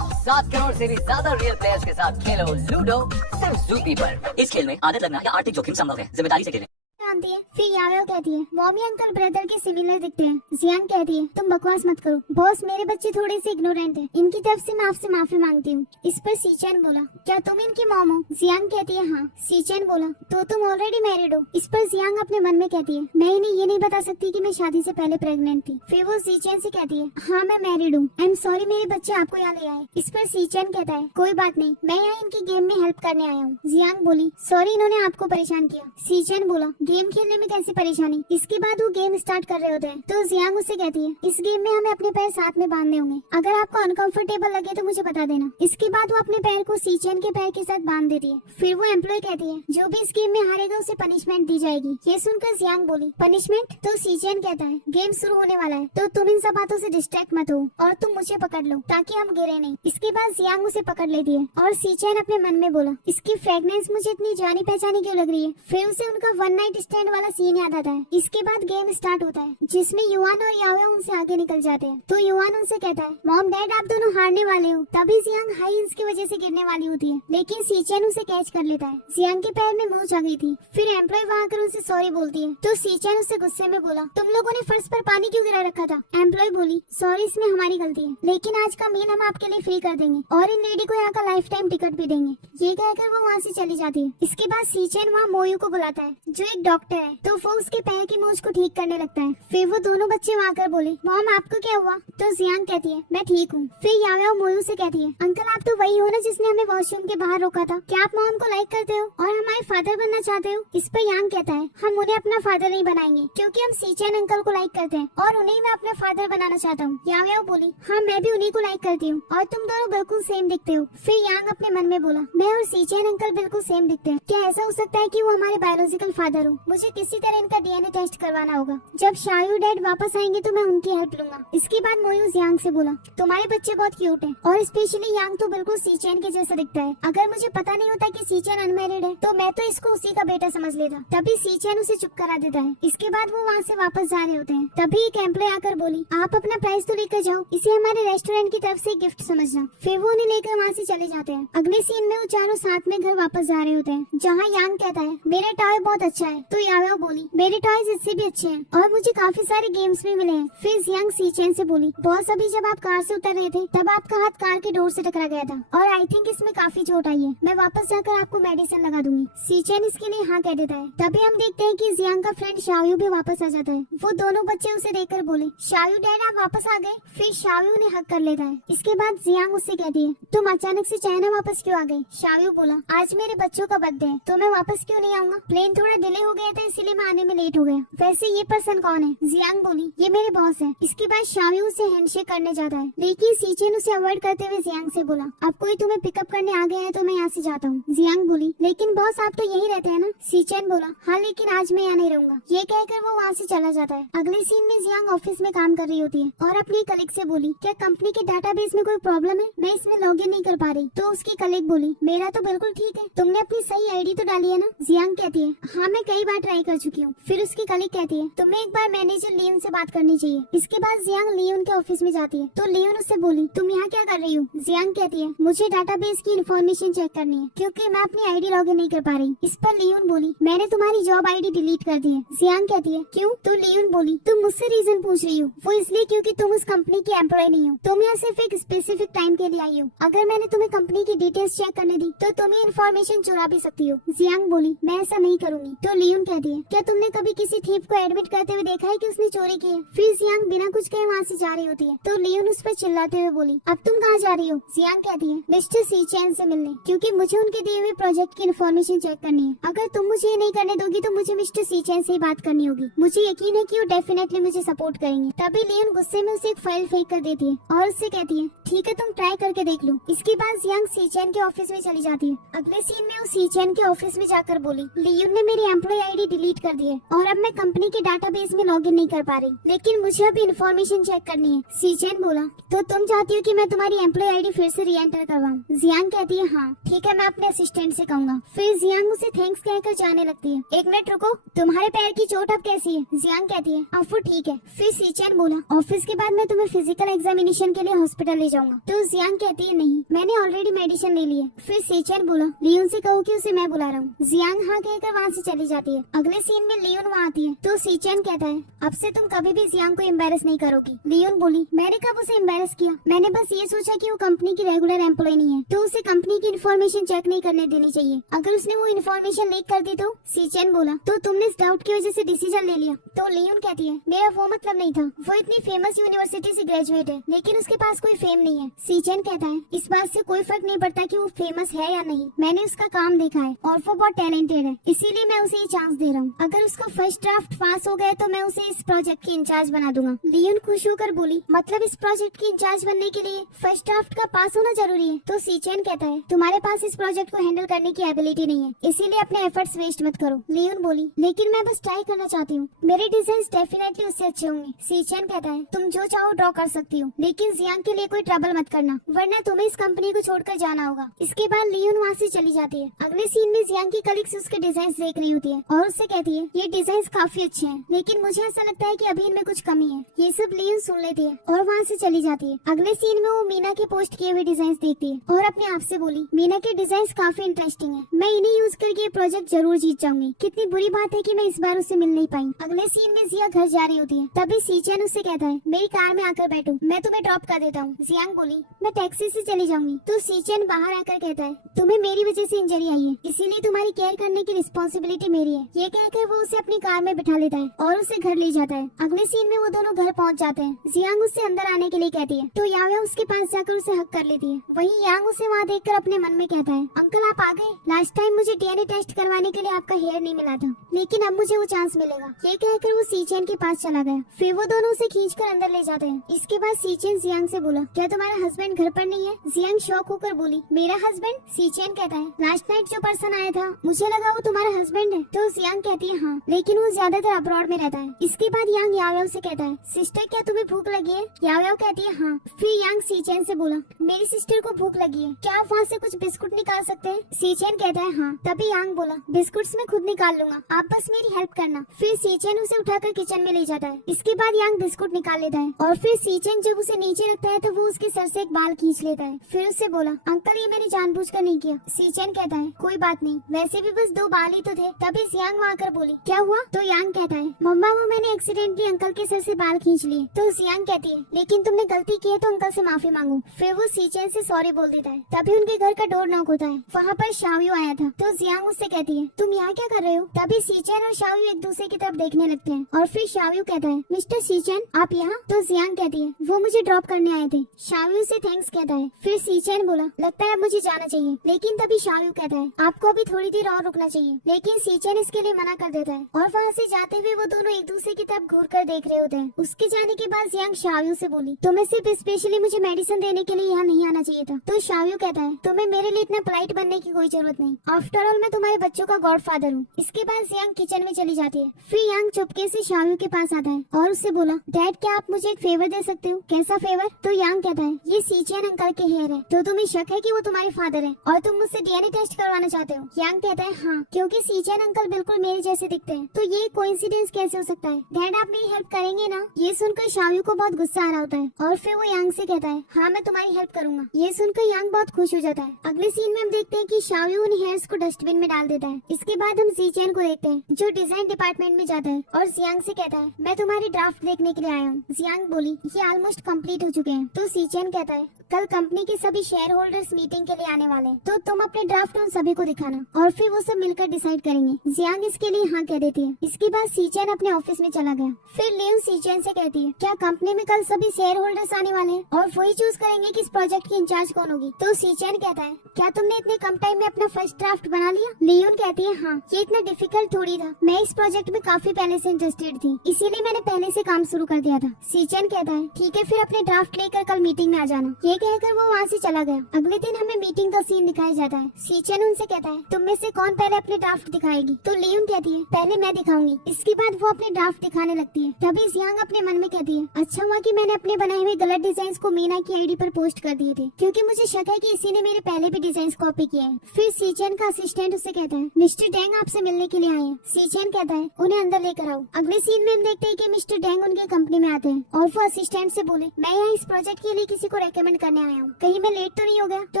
7 करोड़ से भी ज्यादा रियल प्लेयर्स के साथ खेलो लूडो सिर्फ Zupi पर। इस खेल में आदत लगना या आर्थिक जोखिम संभव है, जिम्मेदारी से खेलें। जानती है। फिर यावेओ कहती है मॉमी अंकल ब्रदर के सिमिलर दिखते हैं। जियांग कहती है तुम बकवास मत करो बॉस, मेरे बच्चे थोड़े से इग्नोरेंट हैं, इनकी तरफ से मैं आपसे माफी मांगती हूँ। इस पर सीचैन बोला क्या तुम इनकी मॉम हो? जियांग कहती है हाँ। सीचैन बोला तो तुम ऑलरेडी मैरिड हो? इस पर जियांग अपने मन में कहती है मैं इन्हें ये नहीं बता सकती कि मैं शादी से पहले प्रेग्नेंट थी। फिर वो सीचैन से कहती है हाँ मैं मैरिड हूँ, आई एम सॉरी मेरे बच्चे आपको यहाँ ले आए। इस पर सीचैन कहता है कोई बात नहीं, मैं यहाँ इनकी गेम में हेल्प करने आया हूँ। जियांग बोली सॉरी इन्होंने आपको परेशान किया। सीचैन बोला गेम खेलने में कैसी परेशानी? इसके बाद वो गेम स्टार्ट कर रहे होते हैं, तो जियांग उससे कहती है इस गेम में हमें अपने पैर साथ में बांधने होंगे, अगर आपको अनकंफर्टेबल लगे तो मुझे बता देना। इसके बाद वो अपने पैर को सीचैन के पैर के साथ बांध देती है। फिर वो एम्प्लॉय कहती है जो भी इस गेम में हारेगा उसे पनिशमेंट दी जाएगी। ये सुनकर जियांग बोली पनिशमेंट? तो सीचैन कहता है गेम शुरू होने वाला है तो तुम इन सब बातों से डिस्ट्रैक्ट मत हो और तुम मुझे पकड़ लो ताकि हम गिरे नहीं। इसके बाद जियांग उसे पकड़ लेती है और सीचैन अपने मन में बोला इसकी फ्रेगनेंस मुझे इतनी जानी पहचानी क्यों लग रही है। फिर उसे उनका 1 नाइट स्टैंड वाला सीन याद आता है। इसके बाद गेम स्टार्ट होता है जिसमें युवान और यावे उनसे आगे निकल जाते हैं। तो युवान उनसे कहता है मॉम डैड आप दोनों हारने वाले हो। तभी जियांग हाई हिल्स की वजह से गिरने वाली होती है, लेकिन सीचैन उसे कैच कर लेता है। जियांग के पैर में मोच आ गई थी। फिर एम्प्लॉय वहाँ आकर उनसे सॉरी बोलती है, तो सीचैन उससे गुस्से में बोला तुम लोगों ने फर्श पर पानी क्यों गिरा रखा था? एम्प्लॉय बोली सॉरी इसमें हमारी गलती है, लेकिन आज का मील हम आपके लिए फ्री कर देंगे और इन लेडी को यहाँ का लाइफ टाइम टिकट भी देंगे। ये कहकर वो वहाँ से चली जाती है। इसके बाद सीचैन वहाँ मोयू को बुलाता है जो एक डॉक्टर है, तो वो उसके पैर की मोच को ठीक करने लगता है। फिर वो दोनों बच्चे वहाँ आकर बोले मॉम आपको क्या हुआ? तो जियांग कहती है मैं ठीक हूँ। फिर यावेओ मोयू से कहती है अंकल आप तो वही हो ना जिसने हमें वॉशरूम के बाहर रोका था, क्या आप मॉम को लाइक करते हो और हमारे फादर बनना चाहते हो? इस पर यांग कहता है हम उन्हें अपना फादर नहीं बनाएंगे क्योंकि हम सीचैन अंकल को लाइक करते हैं और उन्हें मैं अपना फादर बनाना चाहता हूँ। यावेओ बोली हाँ मैं भी उन्हीं को लाइक करती हूँ और तुम दोनों बिल्कुल सेम दिखते हो। फिर यांग अपने मन में बोला मैं और सीचैन अंकल बिल्कुल सेम दिखते हैं, क्या ऐसा हो सकता है कि वो हमारे बायोलॉजिकल फादर हो? मुझे किसी तरह इनका डीएनए टेस्ट करवाना होगा। जब शायू डैड वापस आएंगे तो मैं उनकी हेल्प लूंगा। इसके बाद मोयू यांग से बोला तुम्हारे बच्चे बहुत क्यूट हैं और स्पेशली यांग तो बिल्कुल सीचैन के जैसा दिखता है। अगर मुझे पता नहीं होता कि सीचैन अनमैरिड है तो मैं तो इसको उसी का बेटा समझ लेता। तभी सीचैन उसे चुप करा देता है। इसके बाद वो वहाँ से वापस जा रहे होते हैं। तभी एक एम्प्लॉय आकर बोली आप अपना प्राइस तो लेकर जाओ, इसे हमारे रेस्टोरेंट की तरफ से गिफ्ट समझना। फिर वो उन्हें लेकर वहाँ से चले जाते हैं। अगले सीन में वो चारों साथ में घर वापस जा रहे होते हैं जहाँ यांग कहता है मेरा टॉय बहुत अच्छा है, तो यावेओ बोली मेरे टॉयज इससे भी अच्छे हैं और मुझे काफी सारे गेम्स भी मिले हैं। फिर जियांग सीचैन से बोली बॉस अभी जब आप कार से उतर रहे थे तब आपका हाथ कार के डोर से टकरा गया था और आई थिंक इसमें काफी चोट आई है, मैं वापस जाकर आपको मेडिसिन लगा दूंगी। सीचैन इसके लिए हाँ कह देता है। तभी हम देखते हैं कि जियांग का फ्रेंड शाओयू भी वापस आ जाता है। वो दोनों बच्चे उसे देखकर बोले शाओयू डैड आप वापस आ गए। फिर शाओयू ने हक कर लेता है। इसके बाद जियांग उससे कहती है तुम अचानक से चाइना वापस क्यों आ गए? शाओयू बोला आज मेरे बच्चों का बर्थडे है तो मैं वापस क्यों नहीं आऊंगा, प्लेन थोड़ा डिले हो गया था इसीलिए मैं आने में लेट हो गया। वैसे ये पर्सन कौन है? जियांग बोली, ये मेरे बॉस है। इसके बाद शाओयू उसे हैंडशेक करने जाता है, लेकिन सीचेन उसे अवॉइड करते हुए जियांग से बोला, अब कोई तुम्हें पिकअप करने आ गया है तो मैं यहाँ से जाता हूँ। जियांग बोली, लेकिन बॉस आप तो यही रहते हैं ना? सीचेन बोला, हाँ लेकिन आज मैं यहाँ नहीं रहूंगा। ये कहकर वो वहाँ से चला जाता है। अगले सीन में जियांग ऑफिस में काम कर रही होती है और अपनी कलीग से बोली, क्या कंपनी के डाटाबेस में कोई प्रॉब्लम है? मैं इसमें लॉगिन नहीं कर पा रही। तो उसकी कलीग बोली, मेरा तो बिल्कुल ठीक है, तुमने अपनी सही आईडी तो डाली है ना? जियांग कहती है, हाँ मैं कई बार ट्राई कर चुकी हूँ। फिर उसकी कलीग कहती है, तुम्हें एक बार मैनेजर लियोन से बात करनी चाहिए। इसके बाद जियांग लियोन के ऑफिस में जाती है तो लियोन उससे बोली, तुम यहाँ क्या कर रही हो? जियांग कहती है, मुझे डाटाबेस की इन्फॉर्मेशन चेक करनी है क्योंकि मैं अपनी आईडी लॉगिन नहीं कर पा रही। इस पर लियोन बोली, मैंने तुम्हारी जॉब आईडी डिलीट कर दी है। जियांग कहती है, क्यों? तो लियोन बोली, तुम मुझसे रीजन पूछ रही हो? वो इसलिए क्योंकि तुम उस कंपनी की एम्प्लॉय नहीं हो, तुम यहाँ सिर्फ एक स्पेसिफिक टाइम के लिए आई हो। अगर मैंने तुम्हें कंपनी की डिटेल्स चेक करने दी तो तुम ये इन्फॉर्मेशन चुरा भी सकती हो। जियांग बोली, मैं ऐसा नहीं करूंगी। तो लियोन कहती है, क्या तुमने कभी किसी थीफ को एडमिट करते हुए देखा है कि उसने चोरी की है? फिर जियांग बिना कुछ कहे वहाँ से जा रही होती है तो लियोन उस पर चिल्लाते हुए बोली, अब तुम कहाँ जा रही हो? जियांग कहती है, मिस्टर सीचेन से मिलने, क्योंकि मुझे उनके दिए हुए प्रोजेक्ट की इन्फॉर्मेशन चेक करनी है। अगर तुम मुझे ये नहीं करने दोगी तो मुझे मिस्टर सीचेन से ही बात करनी होगी। मुझे यकीन है कि वो डेफिनेटली मुझे सपोर्ट करेंगे। तभी लियोन गुस्से में उसे एक फाइल फेंक कर देती है और उससे कहती है, ठीक है तुम ट्राई करके देख लो। इसके बाद जियांग सीचेन के ऑफिस में चली जाती है। अगले सीन में वो सीचेन के ऑफिस में जाकर बोली, लियोन ने मेरी एम्प्लॉय आईडी डिलीट कर दी है और अब मैं कंपनी के डाटाबेस में लॉगिन नहीं कर पा रही, लेकिन मुझे अभी इन्फॉर्मेशन चेक करनी है। सीचेन बोला, तो तुम चाहती हो कि मैं तुम्हारी एम्प्लॉय आईडी फिर से री एंटर करवाऊं? जियांग कहती है, हाँ ठीक है, मैं अपने असिस्टेंट से कहूँगा। फिर जियांग उसे थैंक्स कहकर जाने लगती है। एक मिनट रुको, तुम्हारे पैर की चोट अब कैसी है? जियांग कहती है, अब वो ठीक है। फिर सीचेन बोला, ऑफिस के बाद मैं तुम्हें फिजिकल एग्जामिनेशन के लिए हॉस्पिटल ले जाऊंगा। तो जियांग कहती है, नहीं मैंने ऑलरेडी मेडिसिन ले ली है। फिर सीचेन बोला, लियोन से कहो कि उसे मैं बुला रहा हूँ। जियांग हाँ कहकर वहाँ से चली जाती है। अगले सीन में लियोन वहाँ आती है तो सीचेन कहता है, अब से तुम कभी भी जियांग को एम्बेरस नहीं करोगी। लियोन बोली, मैंने कब उसे एम्बेरस किया? मैंने बस ये सोचा कि वो कंपनी की रेगुलर एम्प्लॉय नहीं है तो उसे कंपनी की इन्फॉर्मेशन चेक नहीं करने देनी चाहिए। अगर उसने वो इन्फॉर्मेशन लीक कर दी तो? सीचेन बोला, तो तुमने इस डाउट की वजह से डिसीजन ले लिया। तो लियोन कहती है, मेरा वो मतलब नहीं था, वो इतनी फेमस यूनिवर्सिटी से ग्रेजुएट है लेकिन उसके पास कोई फेम नहीं है। सीचेन कहता है, इस बात से कोई फर्क नहीं पड़ता कि वो फेमस है या नहीं, मैंने उसका काम देखा है और वो बहुत टैलेंटेड है, इसीलिए मैं उसे ये चांस दे रहा हूँ। अगर उसका फर्स्ट ड्राफ्ट पास हो गया तो मैं उसे इस प्रोजेक्ट की इंचार्ज बना दूंगा। लियोन खुश होकर बोली, मतलब इस प्रोजेक्ट की इंचार्ज बनने के लिए फर्स्ट ड्राफ्ट का पास होना जरूरी है? तो सीचेन कहता है, तुम्हारे पास इस प्रोजेक्ट को हैंडल करने की एबिलिटी नहीं है, इसीलिए अपने एफर्ट्स वेस्ट मत करो। लियोन बोली, लेकिन मैं बस ट्राई करना चाहती हूँ, मेरे डिजाइन डेफिनेटली उससे अच्छे होंगे। सीचेन कहता है, तुम जो चाहो ड्रॉ कर सकती हो, लेकिन जियांग के लिए कोई ट्रबल मत करना वरना तुम्हें इस कंपनी को छोड़कर जाना होगा। इसके बाद लियोन वहाँ से चली जाती है। अगले सीन में जियांग की कलीग्स उसके डिजाइन देख रही होती है और उससे कहती है, ये डिजाइन काफी अच्छे हैं लेकिन मुझे ऐसा लगता है कि अभी इनमें कुछ कमी है। ये सब लियोन सुन लेती है और वहाँ से चली जाती है। अगले सीन में वो मीना के पोस्ट किए हुए डिजाइन देखती है और अपने आप से बोली, मीना के डिजाइन काफी इंटरेस्टिंग है, मैं इन्हें यूज करके ये प्रोजेक्ट जरूर जीत जाऊंगी। कितनी बुरी बात है कि मैं इस बार उससे मिल नहीं पाई। अगले सीन में जिया घर जा रही होती है तभी सीचेन उससे कहता है, मेरी कार में आकर बैठो, मैं तुम्हें ड्रॉप कर देता हूँ। जियांग बोली, मैं टैक्सी से चली जाऊंगी। तो सीचेन बाहर आकर कहता है, तुम्हें मेरी वजह से इंजरी आई है इसीलिए तुम्हारी केयर करने की रिस्पॉन्सिबिलिटी मेरी है। ये कहकर वो उसे अपनी कार में बिठा लेता है और उसे घर ले जाता है। अगले सीन में वो दोनों घर पहुंच जाते हैं। जियांग उससे अंदर आने के लिए कहती है तो याओ उसके पास जाकर उसे हक कर लेती है। वहीं यांग उसे वहाँ देखकर अपने मन में कहता है, अंकल आप आ गए, लास्ट टाइम मुझे डीएनए टेस्ट करवाने के लिए आपका हेयर नहीं मिला था लेकिन अब मुझे वो चांस मिलेगा। ये कहकर वो सीचेन के पास चला गया। फिर वो दोनों उसे खींचकर अंदर ले जाते हैं। इसके बाद सीचेन जियांग से बोला, क्या तुम्हारा हस्बैंड घर पर नहीं है? जियांग शॉक होकर बोली, मेरा हस्बैंड? सीचेन कहता है, लास्ट नाइट जो पर्सन आया था मुझे लगा वो तुम्हारा हस्बैंड है। तो जियांग कहती है, हाँ लेकिन वो ज्यादातर अब्रॉड में रहता है। इसके बाद यांग याओ से कहता है, सिस्टर क्या तुम्हें भूख लगी है? याओ कहती है, हाँ। फिर यांग सीचेन से बोला, मेरी सिस्टर को भूख लगी है, क्या आप वहाँ से कुछ बिस्कुट निकाल सकते हैं? सीचेन कहता है, हाँ। तभी यांग बोला, बिस्कुट्स मैं खुद निकाल लूंगा, आप बस मेरी हेल्प करना। फिर सीचेन उसे उठाकर किचन में ले जाता है। इसके बाद यांग बिस्कुट निकाल लेता है और फिर सीचेन जब उसे नीचे रखता है तो वो उसके सर से एक बाल खींच लेता है। फिर उससे बोला, अंकल ये मैंने जानबूझकर नहीं किया। सीचेन कहता है, कोई बात नहीं, वैसे भी बस 2 बाल ही तो थे। तभी जियांग वहाँ आकर बोली, क्या हुआ? तो यांग कहता है, मम्मा वो मैंने एक्सीडेंटली अंकल के सर से बाल खींच लिए। तो जियांग कहती है, लेकिन तुमने गलती की है तो अंकल से माफी मांगो। फिर वो सीचेन से सॉरी बोल देता है। तभी उनके घर का डोर नॉक होता है। वहाँ पर शाओयू आया था। तो जियांग उससे कहती है, तुम यहाँ क्या कर रहे हो? तभी सीचेन और शाओयू एक दूसरे की तरफ देखने लगते हैं और फिर शाओयू कहता है, मिस्टर सीचेन आप यहाँ? तो जियांग कहती है, वो मुझे ड्रॉप करने आए थे। शाव्यू से थैंक्स कहता है। फिर सीचेन बोला लगता है अब मुझे जाना चाहिए, लेकिन तभी शाव्यू कहता है आपको अभी थोड़ी देर और रुकना चाहिए, लेकिन सीचेन इसके लिए मना कर देता है और वहाँ से जाते हुए वो दोनों एक दूसरे की तरफ घूर कर देख रहे होते हैं। उसके जाने के बाद जियांग शाव्यू से बोली तुम्हें सिर्फ स्पेशली मुझे मेडिसिन देने के लिए यहाँ नहीं आना चाहिए था। तो शाव्यू कहता है तुम्हें मेरे लिए इतना पोलाइट बनने की कोई जरूरत नहीं, आफ्टर ऑल मैं तुम्हारे बच्चों का गॉडफादर हूँ। इसके बाद जियांग किचन में चली जाती है। फिर यांग चुपके से शाव्यू के पास आता है और उससे बोला डैड क्या आप मुझे एक फेवर दे सकते हो? कैसा फेवर? तो यांग कहता है ये सीचेन अंकल के हेयर है, तो तुम्हें शक है कि वो तुम्हारे फादर है और तुम मुझसे डीएनए टेस्ट करवाना चाहते हो? यांग कहता है हाँ, क्योंकि सीचेन अंकल बिल्कुल मेरे जैसे दिखते हैं, तो ये कोइंसिडेंस कैसे हो सकता है? डैड आप मेरी हेल्प करेंगे ना? ये सुनकर शाव्यू को बहुत गुस्सा आ रहा होता है और फिर वो यांग से कहता है हाँ मैं तुम्हारी हेल्प करूंगा। ये सुनकर यांग बहुत खुश हो जाता है। अगले सीन में हम देखते हैं कि शाव्यू उन हेयर्स को डस्टबिन में डाल देता है। इसके बाद हम सीचेन को देखते हैं जो डिजाइन डिपार्टमेंट में जाता है और जियांग से कहता है मैं तुम्हारी ड्राफ्ट देखने के लिए आया हूँ। जियांग बोली ये ऑलमोस्ट कंप्लीट हो चुके हैं। तो सीचेन कहता है कल कंपनी के सभी शेयर होल्डर्स मीटिंग के लिए आने वाले हैं, तो तुम अपने ड्राफ्ट उन सभी को दिखाना और फिर वो सब मिलकर डिसाइड करेंगे। जियांग इसके लिए हाँ कह देती है। इसके बाद सीचेन अपने ऑफिस में चला गया। फिर लियोन सीचेन से कहती है क्या कंपनी में कल सभी शेयर होल्डर्स आने वाले हैं और वही चूज करेंगे कि इस प्रोजेक्ट की इंचार्ज कौन होगी? तो सीचेन कहता है क्या तुमने इतने कम टाइम में अपना फर्स्ट ड्राफ्ट बना लिया? लियोन कहती है हाँ, ये इतना डिफिकल्ट थोड़ी था, मैं इस प्रोजेक्ट में काफी पहले से इंटरेस्टेड थी, इसीलिए मैंने पहले से काम शुरू कर दिया था। सीचेन कहता है ठीक है फिर अपने ड्राफ्ट लेकर कल मीटिंग में आ जाना। ये कहकर वो वहाँ से चला गया। अगले दिन हमें मीटिंग का सीन दिखाया जाता है। सीचेन उनसे कहता है तुम में से कौन पहले अपने ड्राफ्ट दिखाएगी? तो लियोन कहती है पहले मैं दिखाऊंगी। इसके बाद वो अपने ड्राफ्ट दिखाने लगती है। तभी जियांग अपने मन में कहती है अच्छा हुआ कि मैंने अपने बनाए हुए गलत डिजाइन को मीना की आईडी पर पोस्ट कर दिए थे, क्योंकि मुझे शक है कि इसी ने मेरे पहले भी डिजाइन कॉपी किए हैं। फिर सीचेन का असिस्टेंट उससे कहता है मिस्टर डेंग आपसे मिलने के लिए आए हैं। सीचेन कहता है उन्हें अंदर लेकर आओ। अगले सीन में हम देखते हैं कि मिस्टर डेंग उनके कंपनी में आते हैं और वो असिस्टेंट से बोले मैं यहाँ इस प्रोजेक्ट के लिए किसी को रेकमेंड करने आया हूँ, कहीं मैं लेट तो नहीं हो गया? तो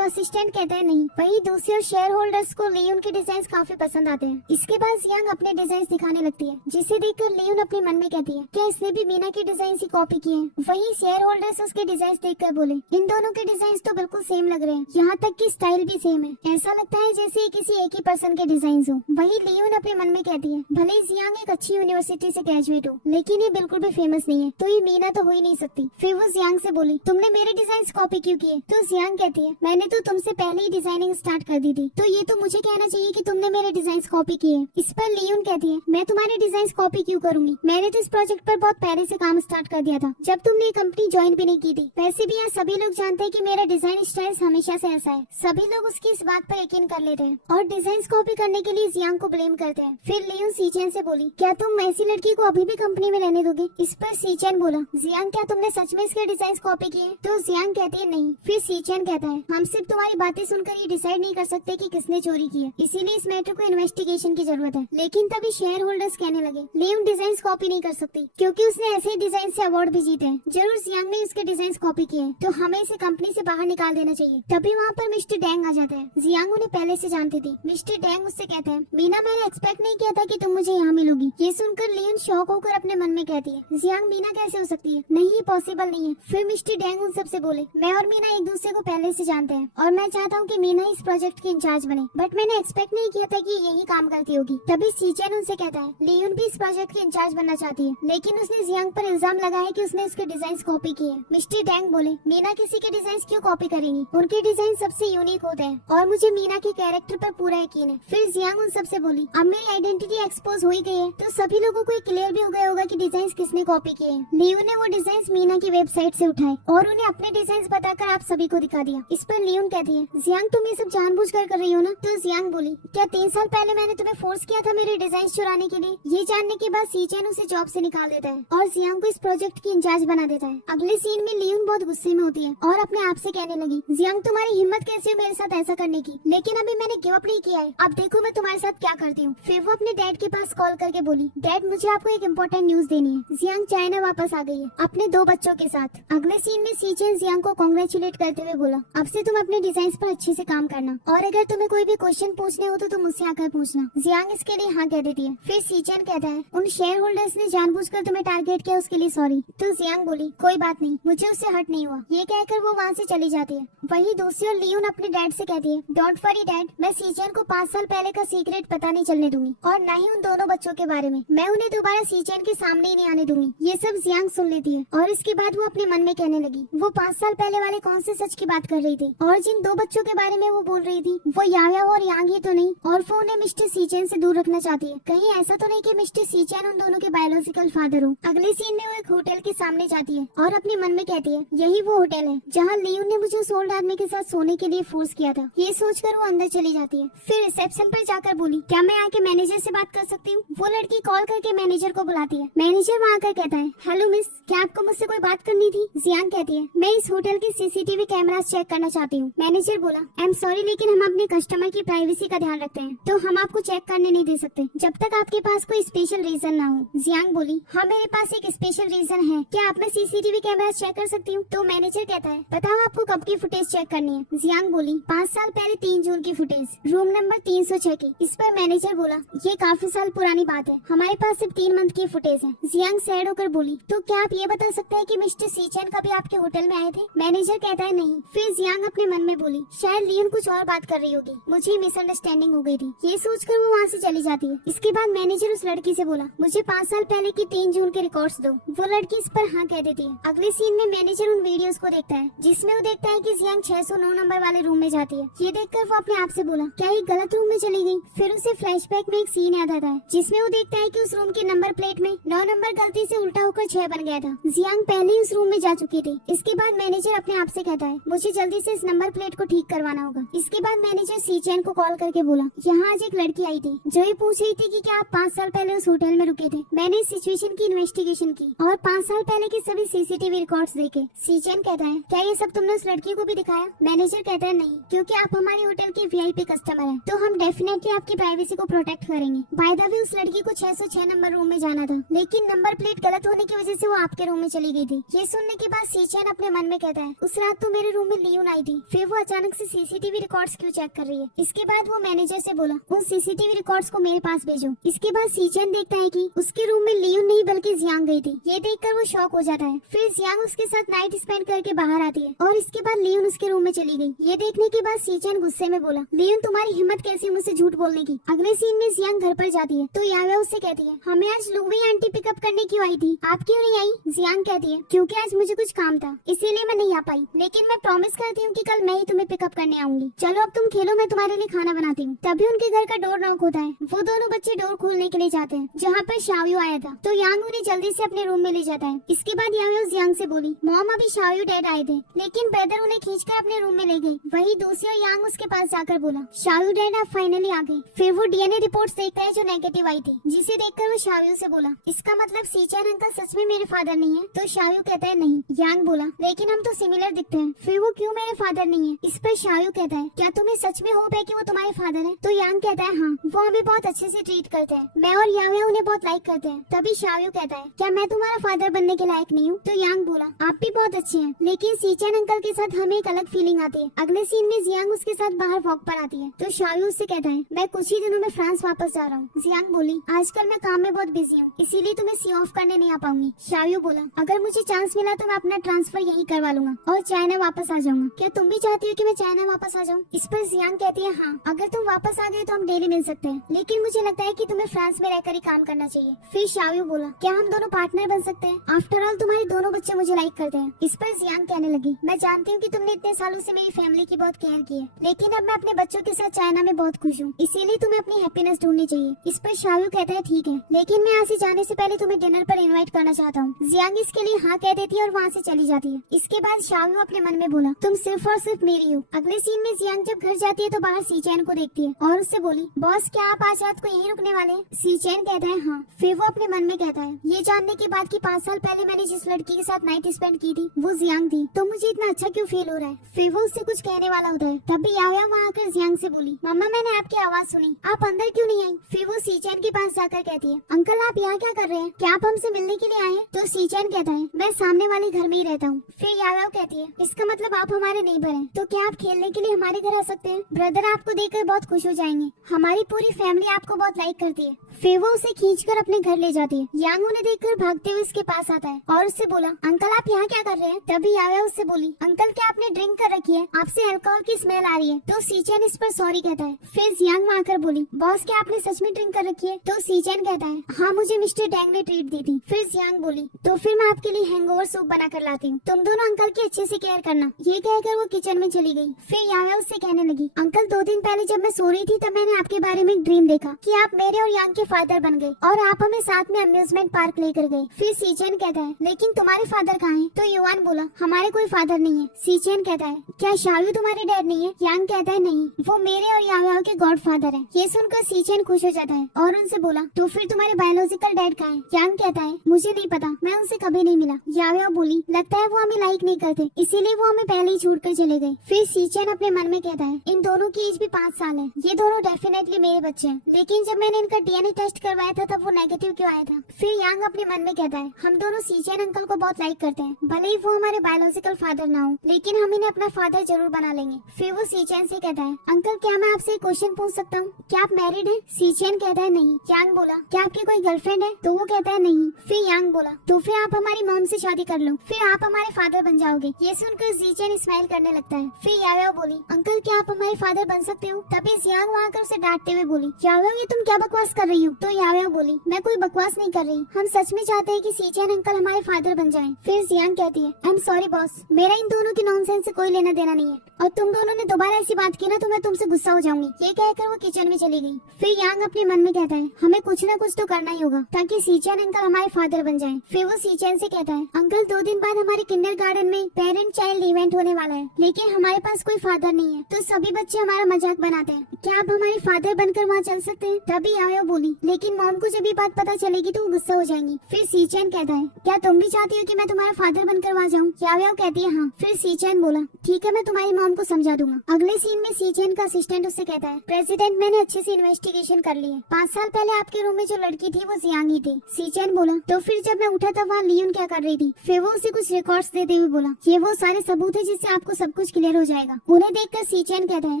असिस्टेंट कहता है नहीं। वही दूसरे शेयर होल्डर्स को लियोन के डिजाइन काफी पसंद आते हैं। इसके बाद जियांग अपने डिजाइन दिखाने लगती है, जिसे देखकर लियोन अपने मन में कहती है क्या इसने भी मीना के डिजाइन ही कॉपी किए हैं? वही शेयर होल्डर्स उसके डिजाइन देखकर बोले इन दोनों के डिजाइन तो बिल्कुल सेम लग रहे हैं, यहाँ तक कि स्टाइल भी सेम है, ऐसा लगता है जैसे ये किसी एक ही पर्सन के डिजाइन हो। वही लियोन अपने मन में कहती है भले ही जियांग एक अच्छी यूनिवर्सिटी से ग्रेजुएट हो, लेकिन ये बिल्कुल भी फेमस नहीं है, तो ये मीना तो हो ही नहीं सकती। फिर वो जियांग से बोली तुमने मेरे डिजाइन कॉपी क्यों किए? तो जियांग कहती है मैंने तो तुमसे पहले ही डिजाइनिंग स्टार्ट कर दी थी, तो ये तो मुझे कहना चाहिए कि तुमने मेरे डिजाइन कॉपी किए। इस पर लियोन कहती है मैं तुम्हारे डिजाइन कॉपी क्यों करूंगी, मैंने तो इस प्रोजेक्ट पर बहुत पहले से काम स्टार्ट कर दिया था, जब तुमने ये कंपनी ज्वाइन भी नहीं की थी। वैसे भी यहाँ सभी लोग जानते हैं कि मेरा डिजाइन स्टाइल हमेशा से ऐसा है, सभी लोग उसकी इस बात पर यकीन कर लेते हैं और डिजाइन कॉपी करने के लिए जियांग को ब्लेम करते हैं। फिर लियोन सीचेन से बोली क्या तुम ऐसी लड़की को अभी भी कंपनी में रहने दोगे? इस पर सीचेन बोला जियांग क्या तुमने सच में इसके डिजाइन कॉपी किए? तो जियांग कहती है नहीं। फिर सीचेन कहता है हम सिर्फ तुम्हारी बातें सुनकर ये डिसाइड नहीं कर सकते कि किसने चोरी की है, इसीलिए इस मैटर को इन्वेस्टिगेशन की जरूरत है। लेकिन तभी शेयर होल्डर्स कहने लगे लियोन डिजाइन कॉपी नहीं कर सकती, क्योंकि उसने ऐसे ही डिजाइन से अवार्ड भी जीते हैं, जरूर जियांग ने उसके डिजाइन कॉपी किए हैं, तो हमें इसे कंपनी से बाहर निकाल देना चाहिए। तभी वहाँ पर मिस्टर डेंग आ जाते हैं। जियांग उन्हें पहले से जानती थी। मिस्टर डेंग उससे कहते हैं मीना मैंने एक्सपेक्ट नहीं किया था कि तुम मुझे यहाँ मिलोगी। ये सुनकर लियोन शॉक होकर अपने मन में कहती है जियांग मीना कैसे हो सकती है, नहीं पॉसिबल नहीं है। फिर मिस्टर डेंग उन सबसे बोले मैं और मीना एक दूसरे को पहले से जानते हैं और मैं चाहता हूँ कि मीना इस प्रोजेक्ट की इंचार्ज बने, बट मैंने एक्सपेक्ट नहीं किया था कि यही काम करती होगी। तभी सीचेन उनसे कहता है लियोन भी इस प्रोजेक्ट की इंचार्ज बनना चाहती है, लेकिन उसने जियांग पर इल्जाम लगाया कि उसने उसके डिजाइन कॉपी किए। मिस्टर डेंग बोले मीना किसी के डिजाइन क्यों कॉपी करेंगी, उनके डिजाइन सबसे यूनिक होते हैं और मुझे मीना के कैरेक्टर पर पूरा यकीन है। फिर जियांग उन सबसे बोली अब मेरी आइडेंटिटी एक्सपोज हो ही गई है, तो सभी लोगों को क्लियर भी हो गया होगा कि डिजाइन किसने कॉपी किए हैं। लियोन ने वो डिजाइन मीना की वेबसाइट से उठाए और उन्हें अपने डिजाइन बताकर आप सभी को दिखा दिया। इस पर लियोन कहती है जियांग तुम ये सब जानबूझकर कर रही हो ना? तो जियांग बोली क्या 3 साल पहले मैंने तुम्हें फोर्स किया था मेरे डिजाइन चुराने के लिए? ये जानने के बाद सीचेन उसे जॉब से निकाल देता है और जियांग को इस प्रोजेक्ट की इंचार्ज बना देता है। अगले सीन में लियोन बहुत गुस्से में होती है और अपने आप से कहने लगी जियांग तुम्हारी हिम्मत कैसे है मेरे साथ ऐसा करने की, लेकिन अभी मैंने गिव अप नहीं किया है, अब देखो मैं तुम्हारे साथ क्या करती हूँ। फिर वो अपने डैड के पास कॉल करके बोली डैड मुझे आपको एक इम्पोर्टेंट न्यूज देनी है, जियांग चाइना वापस आ गई है अपने 2 बच्चों के साथ। अगले सीन में सीचेन जियांग को कांग्रेचुलेट करते हुए बोला अब से तुम अपने डिजाइन पर अच्छे से काम करना और अगर तुम्हें कोई भी क्वेश्चन पूछने हो तो तुम मुझसे आकर पूछना। जियांग इसके लिए हाँ कह देती है। फिर सीचेन कहता है उन शेयर होल्डर्स ने जानबूझकर तुम्हें टारगेट किया उसके लिए सॉरी। तो जियांग बोली कोई बात नहीं, मुझे उससे हर्ट नहीं हुआ। ये कहकर वो वहाँ से चली जाती है। वही दूसरी ओर लियोन अपने डैड से कहती है डोंट वरी डैड, मैं सीचेन को 5 साल पहले का सीक्रेट पता नहीं चलने दूंगी और न ही उन दोनों बच्चों के बारे में, मैं उन्हें दोबारा सीचेन के सामने ही नहीं आने दूंगी। ये सब जियांग सुन लेती है और इसके बाद वो अपने मन में कहने लगी वो 5 साल पहले वाले कौन से सच की बात कर रही थी, और जिन 2 बच्चों के बारे में वो बोल रही थी वो याया और यांग ही तो नहीं, और वो उन्हें मिस्टर सीचेन से दूर रखना चाहती है। कहीं ऐसा तो नहीं कि मिस्टर सीचेन उन दोनों के बायोलॉजिकल फादर हो। अगले सीन में वो एक होटल के सामने जाती है और अपने मन में कहती है यही वो होटल है जहाँ लियोन ने मुझे उस ओल्ड आदमी के साथ सोने के लिए फोर्स किया था। ये सोचकर वो अंदर चली जाती है। फिर रिसेप्शन पर जाकर बोली क्या मैं आके मैनेजर से बात कर सकती हूँ। वो लड़की कॉल करके मैनेजर को बुलाती है। मैनेजर वहाँ आकर कहता है हेलो मिस, क्या आपको मुझसे कोई बात करनी थी। जियांग कहती है मैं इस होटल की सीसीटीवी कैमरास चेक करना चाहती हूँ। मैनेजर बोला आई एम सॉरी लेकिन हम अपने कस्टमर की प्राइवेसी का ध्यान रखते हैं, तो हम आपको चेक करने नहीं दे सकते जब तक आपके पास कोई स्पेशल रीजन ना हो। जियांग बोली हाँ मेरे पास एक स्पेशल रीजन है, क्या आप मैं सीसीटीवी कैमरास चेक कर सकती हूँ। तो मैनेजर कहता है बताओ आपको कब की फुटेज चेक करनी है। जियांग बोली 5 साल पहले 3 जून की फुटेज, रूम नंबर 306 की। इस पर मैनेजर बोला ये काफी साल पुरानी बात है, हमारे पास सिर्फ 3 मंथ की फुटेज है। जियांग सैड होकर बोली तो क्या आप ये बता सकते हैं कि मिस्टर सीचेन कभी आपके होटल में आए थे। मैनेजर कहता है नहीं। फिर जियांग अपने मन में बोली शायद लियोन कुछ और बात कर रही होगी, मुझे मिसअंडरस्टैंडिंग हो गई थी। ये सोचकर वो वहाँ से चली जाती है। इसके बाद मैनेजर उस लड़की से बोला मुझे 5 साल पहले की 3 जून के रिकॉर्ड्स दो। वो लड़की इस पर हाँ कह देती है। अगले सीन में मैनेजर उन वीडियोस को देखता है जिसमें वो देखता है कि जियांग 609 नंबर वाले रूम में जाती है। ये देखकर वो अपने आप से बोला क्या ये गलत रूम में चली गई। फिर उसे फ्लैशबैक में एक सीन याद आता है जिसमें वो देखता है कि उस रूम के नंबर प्लेट में 9 नंबर गलती से उल्टा होकर 6 बन गया था। जियांग पहले ही उस रूम में जा चुकी थी। इसके बाद मैनेजर अपने आप से कहता है मुझे जल्दी से इस नंबर प्लेट को ठीक करवाना होगा। इसके बाद मैनेजर सीचेन को कॉल करके बोला यहाँ आज एक लड़की आई थी जो ये पूछ रही थी कि क्या आप 5 साल पहले उस होटल में रुके थे। मैंने इस सिचुएशन की इन्वेस्टिगेशन की और 5 साल पहले के सभी सीसीटीवी रिकॉर्ड्स देखे। सीचेन कहता है क्या ये सब तुमने उस लड़की को भी दिखाया। मैनेजर कहता है नहीं, क्योंकि आप हमारे होटल के वीआईपी कस्टमर हैं, तो हम डेफिनेटली आपकी प्राइवेसी को प्रोटेक्ट करेंगे। बाय द वे उस लड़की को 606 नंबर रूम में जाना था, लेकिन नंबर प्लेट गलत होने की वजह से वो आपके रूम में चली गई थी। ये सुनने के बाद सीचेन अपने मन में कहता है उस रात तो मेरे रूम में लियोन आई थी, फिर वो अचानक से सीसीटीवी रिकॉर्ड्स क्यों चेक कर रही है। इसके बाद वो मैनेजर से बोला उन सीसीटीवी रिकॉर्ड्स को मेरे पास भेजो। इसके बाद सीचेन देखता है कि उसके रूम में लियोन नहीं बल्कि जियांग गई थी। ये देखकर वो शॉक हो जाता है। फिर जियांग उसके साथ नाइट स्पेंड करके बाहर आती है और इसके बाद लियोन उसके रूम में चली गई। ये देखने के बाद सीचेन गुस्से में बोला लियोन तुम्हारी हिम्मत कैसी मुझसे झूठ बोलने की। अगले सीन में जियांग घर पर जाती है तो याया उससे कहती है हमें आज लुवी आंटी पिकअप करने क्यों आई थी, आप क्यों नहीं आई। जियांग कहती है क्योंकि आज मुझे कुछ काम था इसीलिए मैं नहीं आ पाई, लेकिन मैं प्रॉमिस करती हूँ कि कल मैं ही तुम्हें पिकअप करने आऊंगी। चलो अब तुम खेलो, मैं तुम्हारे लिए खाना बनाती हूँ। तभी उनके घर का डोर नॉक होता है। वो दोनों बच्चे डोर खोलने के लिए जाते हैं जहाँ पर शाओयू आया था, तो यांग उन्हें जल्दी से अपने रूम में ले जाता है। इसके बाद याया जियांग से बोली मॉम अभी शाओयू डैड आए थे, लेकिन ब्रदर उन्हें खींचकर अपने रूम में ले गए। वही दूसरी और यांग उसके पास जाकर बोला शाओयू डैड आप फाइनली आ गए। फिर वो डीएनए रिपोर्ट्स देखता है जो नेगेटिव आई थी, जिसे देखकर वो शाओयू से बोला इसका मतलब सीचेन अंकल सच में मेरे फादर नहीं है। तो शाओयू कहता है नहीं। यांग बोला लेकिन हम तो सिमिलर दिखते हैं, फिर वो क्यों मेरे फादर नहीं है। इस पर शाओयू कहता है क्या तुम्हें सच में होप है कि वो तुम्हारे फादर है। तो यांग कहता है हाँ, वो हमें बहुत अच्छे से ट्रीट करते हैं, मैं और याया उन्हें बहुत लाइक करते हैं। तभी शाओयू कहता है क्या मैं तुम्हारा फादर बनने के लायक नहीं हूँ। तो यांग बोला आप भी बहुत अच्छे हैं, लेकिन सीचेन अंकल के साथ हमें एक अलग फीलिंग आती है। अगले सीन में जियांग उसके साथ बाहर वॉक पर आती है तो शाओयू उससे कहता है मैं कुछ ही दिनों में फ्रांस वापस जा रहा हूँ। जियांग बोली आजकल मैं काम में बहुत बिजी हूँ, इसीलिए तुम्हें सी ऑफ करने नहीं आ पाऊंगी। शाओयू बोला अगर मुझे चांस मिला तो मैं अपना ट्रांसफर यही करवा लूंगा और चाइना वापस आ जाऊंगा। क्या तुम भी चाहती हो कि मैं चाइना वापस आ जाऊँ। इस पर जियांग कहती है हाँ, अगर तुम वापस आ गए तो हम डेली मिल सकते हैं, लेकिन मुझे लगता है कि तुम्हें फ्रांस में रहकर ही काम करना चाहिए। फिर शाओयू बोला क्या हम दोनों पार्टनर बन सकते हैं, आफ्टर ऑल तुम्हारे दोनों बच्चे मुझे लाइक करते हैं। इस पर जियांग कहने लगी मैं जानती हूँ कि तुमने इतने सालों से मेरी फैमिली की बहुत केयर की है, लेकिन अब मैं अपने बच्चों के साथ चाइना में बहुत खुश हूँ, इसीलिए तुम्हें अपनी हैप्पीनेस ढूंढनी चाहिए। इस पर शाओयू कहता है ठीक है, लेकिन मैं यहाँ से जाने से पहले तुम्हें डिनर पर इन्वाइट करना चाहता हूँ। जियांग इसके लिए हाँ कह देती है और वहाँ से चली जाती है। इसके बाद शाओयू अपने मन में बोला तुम सिर्फ और सिर्फ मेरी हो। अगले सीन में जियांग जब घर जाती है तो बाहर सीचेन को देखती है और उससे बोली बॉस क्या आप आज रात को यहीं रुकने वाले हैं। सीचेन कहता है हाँ। फिर वो अपने मन में कहता है ये जानने के बाद कि 5 साल पहले मैंने जिस लड़की के साथ नाइट स्पेंड की थी वो जियांग थी, तो मुझे इतना अच्छा क्यों फील हो रहा है। फिर वो उससे कुछ कहने वाला होता है, तभी याया वहाँ आकर जियांग से बोली मम्मा मैंने आपकी आवाज सुनी, आप अंदर क्यों नहीं आई। फिर वो सीचेन के पास जाकर कहती है अंकल आप यहाँ क्या कर रहे हैं, क्या आप हमसे मिलने के लिए आए हैं। तो सीचेन कहता है मैं सामने वाले घर में ही रहता हूँ। फिर याया कहती है इसका मतलब आप हमारे नेबर हैं, तो क्या आप खेलने के लिए हमारे घर आ सकते हैं। ब्रदर आपको देखकर बहुत खुश हो जाएंगे, हमारी पूरी फैमिली आपको बहुत लाइक करती है। फिर वो उसे खींचकर अपने घर ले जाती है। यांग उन्हें देखकर भागते हुए इसके पास आता है और उससे बोला अंकल आप यहाँ क्या कर रहे हैं। तभी याया उससे बोली अंकल क्या आपने ड्रिंक कर रखी है, आपसे अल्कोहल की स्मेल आ रही है। तो सीचेन इस पर सॉरी कहता है। फिर जियांग वहाँ आकर बोली बॉस क्या आपने सच में ड्रिंक कर रखी है। तो सीचेन कहता है हाँ मुझे मिस्टर डैंग ने ट्रीट दी थी। फिर जियांग बोली तो फिर मैं आपके लिए हैंगओवर सूप बना कर लाती हूँ। तुम दोनों अंकल की अच्छे से केयर करना। ये कहकर वो किचन में चली गई। फिर याया उससे कहने लगी, अंकल 2 दिन पहले जब मैं सो रही थी तब मैंने आपके बारे में एक ड्रीम देखा कि आप मेरे और यांग के फादर बन गए और आप हमें साथ में अम्यूजमेंट पार्क लेकर गए। फिर सीचेन कहता है, लेकिन तुम्हारे फादर कहाँ हैं? तो युवान बोला, हमारे कोई फादर नहीं है। सीचेन कहता है, क्या शायू तुम्हारे डैड नहीं है? यांग कहता है, नहीं, वो मेरे और याया के गॉड फादर है। ये सुनकर सीचेन खुश हो जाता है और उनसे बोला, तो फिर तुम्हारे बायोलॉजिकल डैड कहाँ है? यांग कहता है, मुझे नहीं पता, मैं उनसे कभी नहीं मिला। याया बोली, लगता है वो हमें लाइक नहीं करते, इसीलिए वो हमें पहले ही छोड़कर चले गए। फिर सीचेन अपने मन में कहता है, इन दोनों की एज भी 5 साल है, ये दोनों डेफिनेटली मेरे बच्चे हैं। लेकिन जब मैंने इनका डीएनए टेस्ट करवाया था तब वो नेगेटिव क्यों आया था? फिर यांग अपने मन में कहता है, हम दोनों सीचेन अंकल को बहुत लाइक करते हैं, भले ही वो हमारे बायोलॉजिकल फादर ना हो, लेकिन हम इन्हें अपना फादर जरूर बना लेंगे। फिर वो सीचेन से कहता है, अंकल क्या मैं आपसे एक क्वेश्चन पूछ सकता हूँ? क्या आप मैरिड हैं? सीचेन कहता है, नहीं। यांग बोला, क्या आपकी कोई गर्लफ्रेंड है? तो वो कहता है, नहीं। फिर यांग बोला, तो फिर आप हमारी मॉम से शादी कर लो, फिर आप हमारे फादर बन जाओगे। ये सुनकर सीचेन स्माइल करने लगता है। फिर याया बोली, अंकल क्या आप हमारे फादर बन सकते हो? तभी जियांग वहाँ कर उसे डांटते हुए बोली, याया ये तुम क्या बकवास कर रही हो? तो याया बोली, मैं कोई बकवास नहीं कर रही, हम सच में चाहते हैं कि सीचेन अंकल हमारे फादर बन जाएं। फिर जियांग कहती है, आई एम सॉरी बॉस, मेरा इन दोनों की नॉनसेंस से कोई लेना देना नहीं है, और तुम दोनों ने दोबारा ऐसी बात की ना तो मैं तुमसे गुस्सा हो जाऊंगी। ये कहकर वो किचन में चली गई। फिर यांग अपने मन में कहता है, हमें कुछ न कुछ तो करना ही होगा ताकि सीचेन अंकल हमारे फादर बन जाएं। फिर वो सीचेन से कहता है, अंकल 2 दिन बाद हमारे किंडरगार्टन में पेरेंट चाइल्ड इवेंट होने वाला है, लेकिन हमारे पास कोई फादर नहीं है, तो सभी बच्चे हमारा मजाक बनाते हैं, क्या आप हमारे फादर बनकर वहाँ चल सकते हैं? तभी याया बोली, लेकिन मॉम को जब ये बात पता चलेगी तो वो गुस्सा हो जाएंगी। फिर सीचेन कहता है, क्या तुम भी चाहती हो कि मैं तुम्हारा फादर बनकर वहाँ जाऊँ? याया कहती है, हाँ। फिर सीचेन बोला, ठीक है, मैं तुम्हारी मॉम को समझा दूंगा। अगले सीन में सीचेन का असिस्टेंट उससे कहता है, प्रेसिडेंट मैंने अच्छे से इन्वेस्टिगेशन कर ली है, 5 साल पहले आपके रूम में जो लड़की थी वो जियांग ही थी। सीचेन बोला, तो फिर जब मैं उठा तब वहाँ लियोन क्या कर रही थी? फिर वो उसे कुछ रिकॉर्ड्स देते हुए बोला, ये वो सारे सबूत है जिससे आपको सब कुछ क्लियर हो जाएगा। उन्हें देखकर सीचेन कहता है,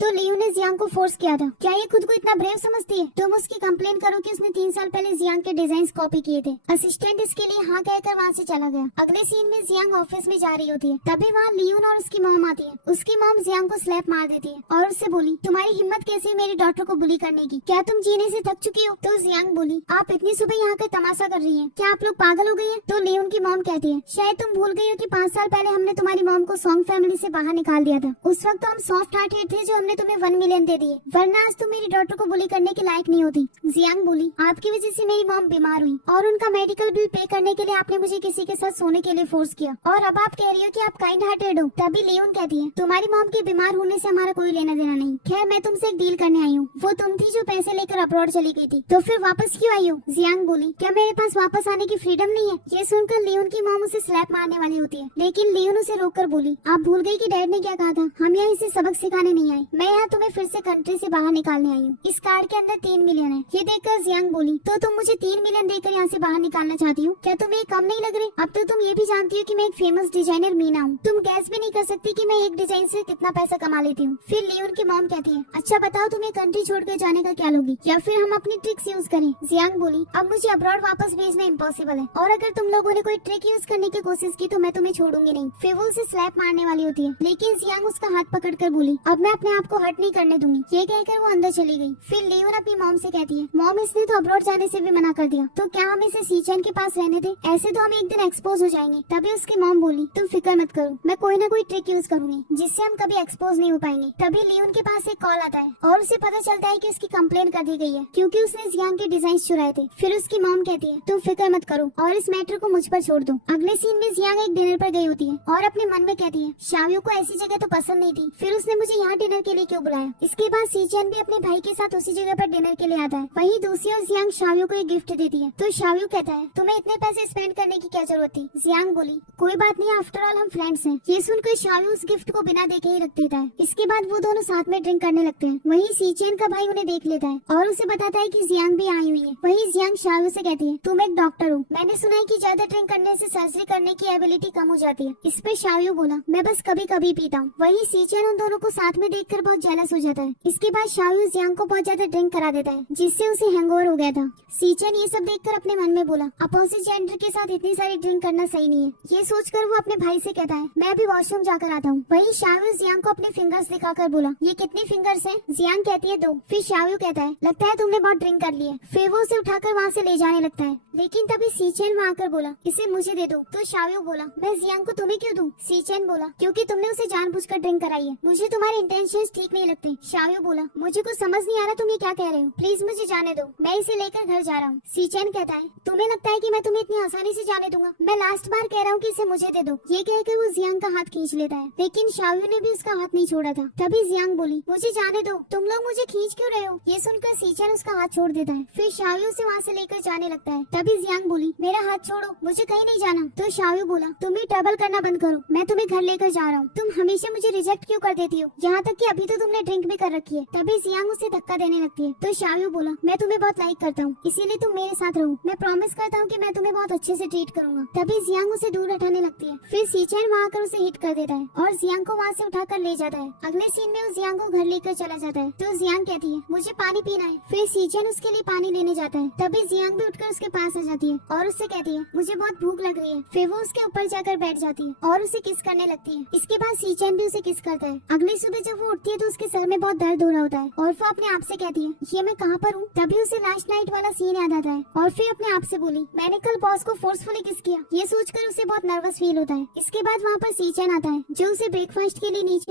तो लियोन ने जियांग को फोर्स किया था, क्या ये खुद को इतना ब्रेव समझती है? तुम उसकी कंप्लेन करो कि उसने 3 साल पहले जियांग के डिजाइन कॉपी किए थे। असिस्टेंट इसके लिए हाँ कहकर वहाँ से चला गया। अगले सीन में जियांग ऑफिस में जा रही होती है, तभी वहाँ लियोन और उसकी मॉम आती है। उसकी मॉम जियांग को स्लैप मार देती है और उससे बोली, तुम्हारी हिम्मत कैसे है मेरी डॉटर को बुली करने की? क्या तुम जीने से थक चुकी हो? तो जियांग बोली, आप इतनी सुबह यहाँ का तमाशा कर रही हैं, क्या आप लोग पागल हो गई हैं? तो लियोन की मॉम कहती है, शायद तुम भूल गई हो कि 5 साल पहले हमने तुम्हारी मॉम को सॉन्ग फैमिली से बाहर निकाल दिया था। उस वक्त तो हम सॉफ्ट हार्टेड थे जो हमने तुम्हें 1 मिलियन दे दिए, वरना आज तुम मेरी डॉटर को बुली करने के लायक नहीं होती। जियांग बोली, आपकी वजह से मेरी मॉम बीमार हुई और उनका मेडिकल बिल पे करने के लिए आपने मुझे किसी के साथ सोने के लिए फोर्स किया, और अब आप कह रही हो कि आप काइंड हार्टेड हो। तभी लियोन कहती है, तुम्हारी मॉम के बीमार होने से हमारा कोई लेना देना नहीं। खैर मैं तुमसे एक डील करने आई हूँ, वो तुम थी जो पैसे लेकर अब्रॉड चली गई थी, तो फिर वापस क्यों आई हो? जियांग बोली, क्या मेरे पास वापस आने की फ्रीडम नहीं है? ये सुनकर लियोन की मॉम उसे स्लैप मारने वाली होती है, लेकिन लियोन उसे रोककर बोली, आप भूल गई कि डैड ने क्या कहा था, हम यहाँ इसे सबक सिखाने नहीं आए, मैं यहाँ तुम्हें फिर से कंट्री से बाहर निकालने आई हूँ। इस कार्ड के अंदर 3 मिलियन है। ये देखकर जियांग बोली, तो तुम मुझे 3 मिलियन देकर यहाँ से बाहर निकालना चाहती हो? क्या तुम्हें कम नहीं लग रहे? अब तो तुम ये भी जानती हो कि मैं एक फेमस डिजाइनर मीना हूँ, तुम गैस भी नहीं कर सकती कि मैं एक डिजाइन से कितना पैसा कमा लेती हूँ। फिर लियोन की मॉम कहती है, अच्छा बताओ तुम्हें कंट्री छोड़कर जाने का क्या लोगी, या फिर हम अपनी ट्रिक्स यूज करें? जियांग बोली, अब मुझे अब्रॉड वापस भेजना इम्पॉसिबल है, और अगर तुम लोगों ने कोई ट्रिक यूज करने की कोशिश की तो मैं तुम्हें छोड़ूंगी नहीं। फिर वो उसे स्लैप मारने वाली होती है, लेकिन जियांग उसका हाथ पकड़कर बोली, अब मैं अपने आप को हर्ट नहीं करने दूंगी। ये कहकर वो अंदर चली गई। फिर लियोन अपनी मॉम से कहती है, मॉम इसने तो अब्रॉड जाने से भी मना कर दिया, तो क्या हम इसे सीचेन के पास रहने दे? ऐसे तो हम एक दिन एक्सपोज हो जाएंगे। तभी उसकी मॉम बोली, तुम फिक्र मत करो, मैं कोई ना कोई ट्रिक यूज करूंगी जिससे हम कभी एक्सपोज नहीं हो पाएंगे। तभी लियोन के पास एक कॉल आता है और उसे पता चलता है कि उसकी कंप्लेन कर दी गई है क्योंकि उसने जियांग के डिजाइन चुराए थे। फिर उसकी मॉम कहती है, तुम फिक्र मत करो और इस मैटर को मुझ पर छोड़ दो। अगले सीन में जियांग एक डिनर पर गई होती है और अपने मन में कहती है, शाओयू को ऐसी जगह तो पसंद नहीं थी, फिर उसने मुझे यहाँ डिनर के लिए क्यों बुलाया? इसके बाद सीचेन भी अपने भाई के साथ उसी जगह पर डिनर के लिए आता है। वहीं दूसरी ओर जियांग शाओयू को एक गिफ्ट देती है, तो शाओयू कहता है, तुम्हें इतने पैसे स्पेंड करने की क्या जरूरत थी? जियांग बोली, कोई बात नहीं, आफ्टर ऑल हम फ्रेंड्स हैं। ये सुनकर शाओयू उस गिफ्ट को बिना देखे ही रख देता है। इसके बाद वो दोनों साथ में ड्रिंक करने लगते हैं। वहीं सीचेन का भाई उन्हें देख लेता है और उसे बताता है कि जियांग भी आई हुई है। वहीं जियांग शाओयू से कहती है, तुम एक डॉक्टर हो, मैंने सुना है कि ज्यादा ड्रिंक करने से सर्जरी करने की एबिलिटी कम हो जाती है। इस पर शाओयू बोला, मैं बस कभी कभी पीता हूँ। वहीं सीचेन उन दोनों को साथ में देखकर बहुत जेलस हो जाता है। इसके बाद शाओयू जियांग को बहुत ज्यादा ड्रिंक करा देता है जिससे उसे हैंगओवर हो गया था। सीचेन ये सब देखकर अपने मन में बोला, अपोजिट जेंडर के साथ इतनी सारी ड्रिंक करना सही नहीं है। ये सोचकर वो अपने भाई से कहता है, मैं अभी वॉशरूम जाकर आता हूँ। वहीं शाओयू जियांग को अपने फिंगर्स दिखाकर बोला, ये कितने फिंगर्स हैं? जियांग कहती है 2। फिर शाओयू कहता है, लगता है तुमने बहुत ड्रिंक कर लिया। फिर वो उसे उठाकर वहाँ से ले जाने लगता है, लेकिन तभी सीचेन वहाँ आकर बोला, इसे मुझे दे दो। तो शाओयू बोला, मैं जियांग को तुम्हें क्यों दूं? सीचेन बोला, क्योंकि तुमने उसे जानबूझकर ड्रिंक कराई है, मुझे तुम्हारे इंटेंशंस ठीक नहीं लगते। शाओयू बोला, मुझे कुछ समझ नहीं आ रहा तुम ये क्या कह रहे हो, प्लीज मुझे जाने दो, मैं इसे लेकर घर जा रहा हूँ। सीचेन कहता है, तुम्हें लगता है कि मैं तुम्हें इतनी आसानी से जाने दूंगा? मैं लास्ट बार कह रहा हूँ कि इसे मुझे दे दो। ये कहकर वो जियांग का हाथ खींच लेता है, लेकिन शाओयू ने भी उसका हाथ नहीं छोड़ा था। तभी जियांग बोली, मुझे जाने दो, तुम लोग मुझे खींच क्यों रहे हो? ये सुनकर सीचेन उसका हाथ छोड़ देता है। फिर शाओयू से वहाँ से लेकर जाने लगता है। तभी जियांग बोली, मेरा हाथ छोड़ो, मुझे कहीं नहीं जाना। तो शाओयू बोला, तुम भी ट्रबल करना बंद करो, मैं तुम्हें घर लेकर जा रहा हूँ। तुम हमेशा मुझे रिजेक्ट क्यों कर देती हो, यहाँ तक कि अभी तो तुमने ड्रिंक भी कर रखी है। तभी जियांग उसे धक्का देने लगती है। तो शाओयू बोला, मैं तुम्हें बहुत लाइक करता हूँ, इसीलिए तुम मेरे साथ रहो, मैं प्रॉमिस करता हूँ कि मैं तुम्हें बहुत अच्छे से ट्रीट करूंगा। तभी जियांग उसे दूर हटाने लगती है। फिर सीचेन वहाँ आकर उसे हिट कर देता है और जियांग को वहाँ से उठाकर ले जाता है। अगले सीन में वो जियांग को घर लेकर चला जाता है। तो जियांग कहती है, मुझे पानी पीना है। फिर सीचेन उसके लिए पानी लेने जाता है। तभी जियांग भी उठकर उसके पास आ जाती है और उससे कहती है, मुझे बहुत भूख लग रही है। फिर वो उसके ऊपर जाकर बैठ जाती है और उसे किस करने लगती है। इसके बाद सीचेन भी उसे किस करता है। अगली सुबह जब वो उठती है तो उसके सर में बहुत दर्द हो रहा होता है और वो अपने आप से कहती है, ये मैं कहाँ पर हूँ? तभी उसे लास्ट नाइट वाला सीन याद आता है और फिर अपने आप से बोली, मैंने कल बॉस को फोर्सफुली किस किया। ये सोचकर उसे बहुत नर्वस फील होता है। इसके बाद वहाँ पर सीचेन आता है जो उसे ब्रेकफास्ट के लिए नीचे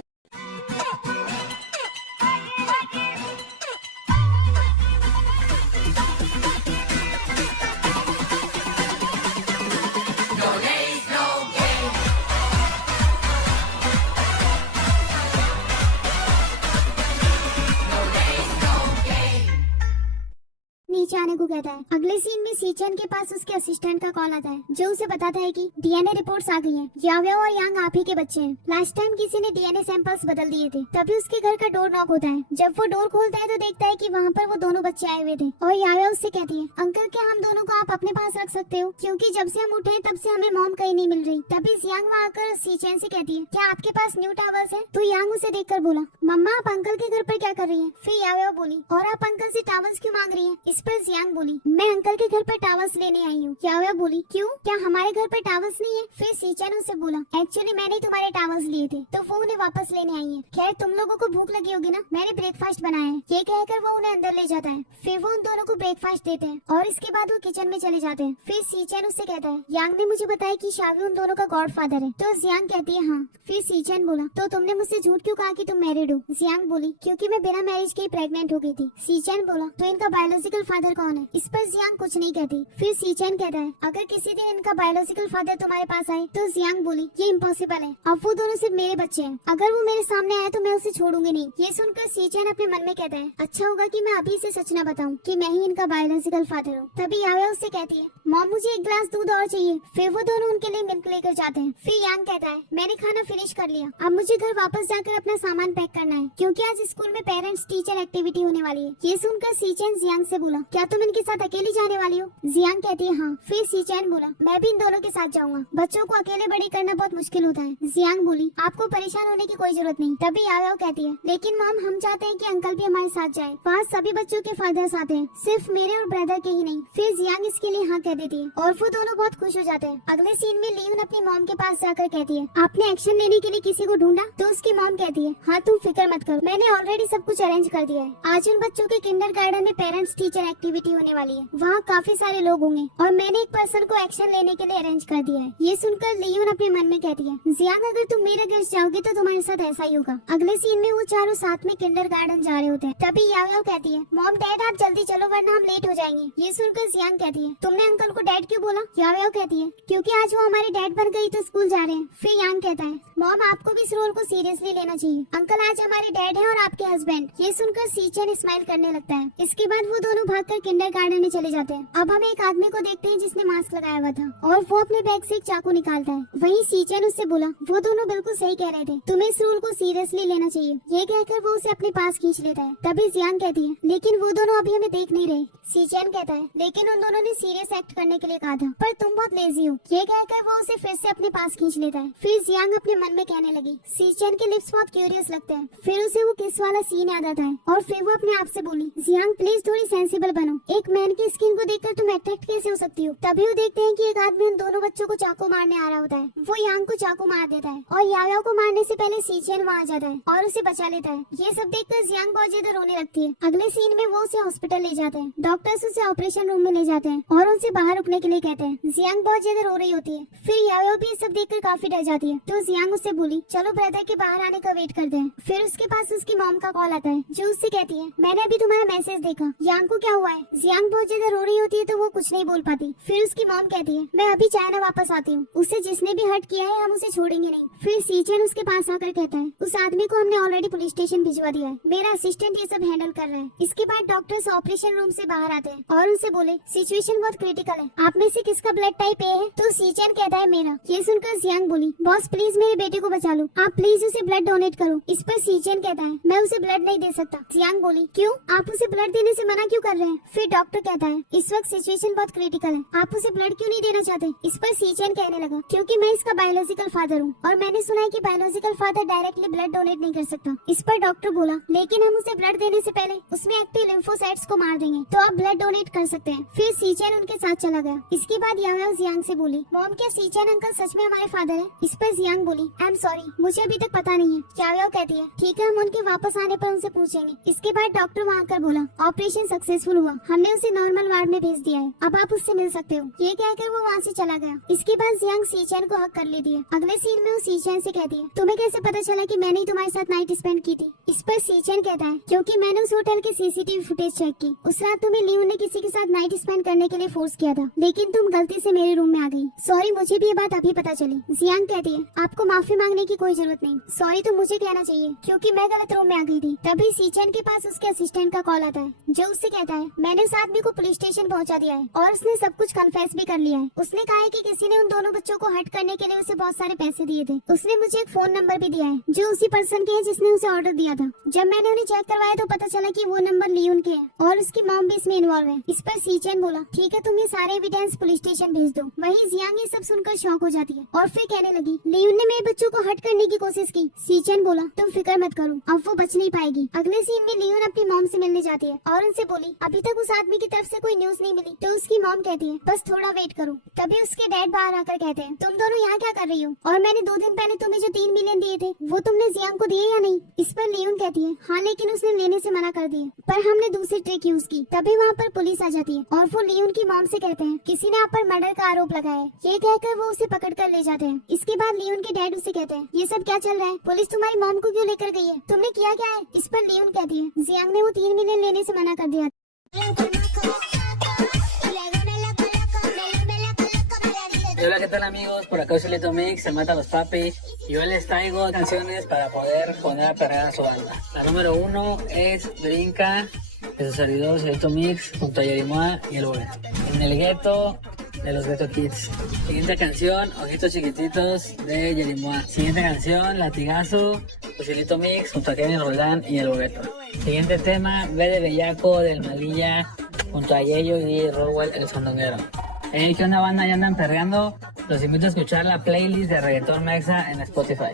नीचे आने को कहता है। अगले सीन में सीचेन के पास उसके असिस्टेंट का कॉल आता है जो उसे बताता है कि डीएनए रिपोर्ट्स आ गई हैं। याओयाओ और यांग आप ही के बच्चे हैं। लास्ट टाइम किसी ने डीएनए सैंपल्स बदल दिए थे। तभी उसके घर का डोर नॉक होता है। जब वो डोर खोलता है तो देखता है कि वहाँ पर वो दोनों बच्चे आए हुए थे और याओयाओ उससे कहती है, अंकल क्या हम दोनों को आप अपने पास रख सकते हो, क्योंकि जब से हम उठे तब से हमें मॉम कहीं नहीं मिल रही। तभी जियांग वहाँ आकर सीचेन से कहती है, क्या आपके पास न्यू टावर्स है? तो यांग उसे देखकर बोला, मम्मा आप अंकल के घर पर क्या कर रही है? फिर याओयाओ बोली, और आप अंकल से टावर्स क्यों मांग रही है? इस पर जियांग बोली, मैं अंकल के घर पर टावर्स लेने आई हूँ। याओयाओ बोली, क्यों, क्या हमारे घर पर टावर्स नहीं है? फिर सीचेन उससे बोला, एक्चुअली मैंने तुम्हारे टावर्स लिए थे तो वो उन्हें वापस लेने आई है। खैर तुम लोगों को भूख लगी होगी ना, मैंने ब्रेकफास्ट बनाया है। ये कहकर वो उन्हें अंदर ले जाता है। फिर वो उन दोनों को ब्रेकफास्ट देते हैं और इसके बाद वो किचन में चले जाते हैं। फिर सीचेन उससे कहता है, यांग ने मुझे बताया कि शाओयू उन दोनों का गॉडफादर है। तो जियांग कहती है, हाँ। फिर सीचेन बोला, तो तुमने मुझसे झूठ क्यों कहा कि तुम मैरिड हो? जियांग बोली, क्योंकि मैं बिना मैरिज के ही प्रेग्नेंट हो गई थी। सीचेन बोला, तो इनका बायोलॉजिकल फादर कौन है? इस पर जियांग कुछ नहीं कहती। फिर सीचेन कहता है, अगर किसी दिन इनका बायोलॉजिकल फादर तुम्हारे पास आए तो जियांग बोली, ये इम्पॉसिबल है, अब वो दोनों सिर्फ मेरे बच्चे हैं, अगर वो मेरे सामने आए तो मैं उसे छोड़ूंगी नहीं। ये सुनकर सीचेन अपने मन में कहता है, अच्छा होगा कि मैं अभी से सच न बताऊं कि मैं ही इनका बायोलॉजिकल फादर हूँ। तभी याओयाओ उससे कहती है, मॉम मुझे एक ग्लास दूध और चाहिए। फिर वो दोनों उनके लिए मिल्क लेकर जाते हैं। फिर यांग कहता है, मैंने खाना फिनिश कर लिया, अब मुझे घर वापस जाकर अपना सामान पैक करना है, क्योंकि आज स्कूल में पेरेंट्स टीचर एक्टिविटी होने वाली है। ये सुनकर सीचेन जियांग से बोला, क्या तुम इनके साथ अकेली जाने वाली हो? जियांग कहती है, हाँ। फिर सीचेन बोला, मैं भी इन दोनों के साथ जाऊंगा, बच्चों को अकेले बड़ी करना बहुत मुश्किल होता है। जियांग बोली, आपको परेशान होने की कोई जरूरत नहीं। तभी याओयाओ कहती है, लेकिन मॉम हम चाहते हैं कि अंकल भी हमारे साथ जाए, वहाँ सभी बच्चों के फादर्स आते हैं, सिर्फ मेरे और ब्रदर के ही नहीं। फिर जियांग इसके लिए हाँ कह देती है और वो दोनों बहुत खुश हो जाते हैं। अगले सीन में लियून अपनी मॉम के पास जाकर कहती है, आपने एक्शन लेने के लिए किसी को ढूंढा? तो उसकी मॉम कहती है, हाँ तुम फिक्र मत करो, मैंने ऑलरेडी सब कुछ अरेंज कर दिया है। आज उन बच्चों के किंडरगार्टन में पेरेंट्स टीचर एक्टिविटी होने वाली है, वहाँ काफी सारे लोग होंगे और मैंने एक पर्सन को एक्शन लेने के लिए अरेंज कर दिया है। ये सुनकर लियून अपने मन में कहती है, जियांग अगर तुम मेरे घर जाओगे तो तुम्हारे साथ ऐसा ही होगा। अगले सीन में वो चारों साथ में किंडरगार्टन जा रहे होते हैं। तभी याओयाओ कहती है, मॉम डैड आप जल्दी चलो वरना हम लेट हो जाएंगे। ये सुनकर जियांग कहती है, तुमने अंकल को डैड क्यों बोला? याओयाओ कहती है, क्योंकि आज वो हमारे डैड बन गई तो स्कूल जा रहे हैं। फिर यांग कहता है, मॉम आपको भी इस रोल को सीरियसली लेना चाहिए, अंकल आज हमारे डैड है और आपके हस्बैंड। ये सुनकर सीचेन स्माइल करने लगता है। इसके बाद वो दोनों भागकर किंडरगार्टन में चले जाते हैं। अब हम एक आदमी को देखते हैं जिसने मास्क लगाया हुआ था और वो अपने बैग से एक चाकू निकालता है। वहीं सीचेन उससे बोला, वो दोनों बिल्कुल सही कह रहे थे, तुम्हें इस रोल को सीरियसली लेना चाहिए। ये कहकर वो उसे अपने पास खींच लेता है। तभी जियांग कहती है, लेकिन वो दोनों अभी हमें देख नहीं रहे। सीचेन कहता है, लेकिन उन दोनों ने सीरियस एक्ट करने के लिए कहा था, पर तुम बहुत लेजी हो। ये कहकर वो उसे फिर से अपने पास खींच लेता है। फिर जियांग अपने मन में कहने लगी, सीचेन के लिप्स बहुत क्यूरियस लगते हैं। फिर उसे वो किस वाला सीन याद आता है और फिर वो अपने आप से बोली, जियांग प्लीज थोड़ी सेंसिबल बनो, एक मैन की स्किन को देखकर तुम अट्रैक्ट कैसे हो सकती हो। तभी वो देखते हैं कि एक आदमी उन दोनों बच्चों को चाकू मारने आ रहा होता है। वो यांग को चाकू मार देता है और याओ को मारने से पहले सीचेन वहाँ आ जाता है और उसे बचा लेता है। ये सब देखकर जियांग बहुत ज्यादा रोने लगती है। अगले सीन में वो उसे हॉस्पिटल ले जाते हैं। डॉक्टर्स उसे ऑपरेशन रूम में ले जाते हैं और उनसे बाहर रुकने के लिए कहते हैं। जियांग बहुत ज्यादा रो रही होती है। फिर याओ भी सब देखकर काफी डर जाती है। तो जियांग उससे बोली चलो ब्रदर के बाहर आने का वेट करते हैं। फिर उसके पास उसकी मॉम का कॉल आता है जो उससे कहती है मैंने अभी तुम्हारा मैसेज देखा, यांग को क्या हुआ है। जियांग बहुत ज्यादा रो रही होती है तो वो कुछ नहीं बोल पाती। फिर उसकी मॉम कहती है मैं अभी चाइना वापस आती हूँ, उसे जिसने भी हर्ट किया है हम उसे छोड़ेंगे नहीं। फिर सीचेन उसके पास आकर कहता है उस आदमी को हमने ऑलरेडी पुलिस स्टेशन भिजवा दिया है, मेरा असिस्टेंट ये सब हैंडल कर रहा है। इसके बाद डॉक्टर्स ऑपरेशन रूम से बाहर आते हैं और उनसे बोले सिचुएशन बहुत क्रिटिकल है, आप में से किसका ब्लड टाइप ए है। तो सीचेन कहता है मेरा। ये सुनकर जियांग बोली बॉस प्लीज मेरे बेटे को बचा लो, आप प्लीज उसे ब्लड डोनेट करो। इस पर सीचेन कहता है मैं उसे ब्लड नहीं दे सकता। जियांग बोली क्यों, आप उसे ब्लड देने से मना क्यों कर रहे हैं। फिर डॉक्टर कहता है इस वक्त सिचुएशन बहुत क्रिटिकल है, आप उसे ब्लड क्यों नहीं देना चाहते। इस पर सीचेन कहने लगा क्योंकि मैं इसका बायोलॉजिकल फादर हूँ और मैंने सुना है कि biological father directly blood donate नहीं कर सकता। इस पर डॉक्टर बोला लेकिन हम उसे ब्लड देने से पहले उसमें एक्टिव लिम्फोसाइट्स को मार देंगे तो आप ब्लड डोनेट कर सकते हैं। फिर सीचेन उनके साथ चला गया। इसके बाद याओ जियांग से बोली मॉम क्या सीचेन अंकल सच में हमारे फादर है। इस पर जियांग बोली आई एम सॉरी मुझे अभी तक पता नहीं है। याओ कहती है ठीक है हम उनके वापस आने पर उनसे पूछेंगे। इसके बाद डॉक्टर वहाँ आकर बोला ऑपरेशन सक्सेसफुल हुआ, हमने उसे नॉर्मल वार्ड में भेज दिया है, अब आप उससे मिल सकते हो। ये कहकर वो वहाँ से चला गया। इसके बाद जियांग सीचेन को हक कर लेती है। अगले सीन में वो सीचेन से कहती है तुम्हें कैसे पता चला कि मैंने ही तुम्हारे साथ नाइट स्पेंड की थी। इस पर सीचेन कहता है क्योंकि मैंने उस होटल के सीसीटीवी फुटेज चेक की, उस रात तुम्हें लियोन ने किसी के साथ नाइट स्पेंड करने के लिए फोर्स किया था लेकिन तुम गलती से मेरे रूम में आ गई। सॉरी मुझे भी ये बात अभी पता चली। जियांग कहती है आपको माफी मांगने की कोई जरूरत नहीं, सॉरी तो मुझे कहना चाहिए क्योंकि मैं गलत रूम में आ गई थी। तभी सीचेन के पास उसके असिस्टेंट का कॉल आता है जो उससे कहता है मैंने उस आदमी को पुलिस स्टेशन पहुंचा दिया है और उसने सब कुछ कन्फेस भी कर लिया है। उसने कहा है कि किसी ने उन दोनों बच्चों को हर्ट करने के लिए उसे बहुत सारे पैसे दिए थे। उसने मुझे एक फोन नंबर भी दिया है जो उसी पर्सन के है जिसने उसे ऑर्डर दिया था। जब मैंने उन्हें चेक करवाया तो पता चला कि वो नंबर लियोन के है और उसकी मॉम भी इसमें इन्वॉल्व है। इस पर सीचेन बोला ठीक है तुम ये सारे एविडेंस पुलिस स्टेशन भेज दो। वहीं जियांग ये सब सुनकर शॉक हो जाती है और फिर कहने लगी लियोन ने मेरे बच्चों को हर्ट करने की कोशिश की। सीचेन बोला तुम फिक्र मत करो अब वो बच नहीं पाएगी। अगले सीन में लियोन अपनी मॉम से मिलने जाती है और उनसे बोली अभी तक उस आदमी की तरफ से कोई न्यूज नहीं मिली। तो उसकी मॉम कहती है बस थोड़ा वेट करो। तभी उसके डैड बाहर आकर कहते हैं तुम दोनों यहाँ क्या कर रही हो और मैंने 2 दिन पहले तुम्हें जो 3 मिलियन दिए थे वो तुमने जियांग को दिए या नहीं। इस पर लियोन कहती है हाँ लेकिन उसने लेने से मना कर दिए, पर हमने दूसरी ट्रिक यूज की। तभी वहाँ पर पुलिस आ जाती है और वो लियोन की मॉम से कहते हैं किसी ने आप पर मर्डर का आरोप लगाया है। ये कहकर वो उसे पकड़ कर ले जाते हैं। इसके बाद लियोन के डैड उसे कहते हैं ये सब क्या चल रहा है, पुलिस तुम्हारी मॉम को क्यों लेकर गई है, तुमने किया क्या है। इस पर लियोन कहती है जियांग ने वो 3 मिलियन लेने से मना कर दिया। Hola, ¿qué tal amigos? Por acá Solito Mix, se mata a los papi y hoy les traigo canciones para poder poner a perrear a su banda. La número 1 es Brinca de su servidor Solito Mix junto a Yerimoa y el Bobe. En el gueto de los Ghetto Kids. Siguiente canción, Ojitos Chiquititos de Yerimoa. Siguiente canción, Latigazo de Solito Mix junto a Kevin Roldán y el Bobeto. Siguiente tema, B de Bellaco del Malilla junto a Yeyo y Rowell el Sondonguero. Hey, ¿qué onda banda? ¿Ya andan perreando? Los invito a escuchar la playlist de Reggaeton Mexa en Spotify.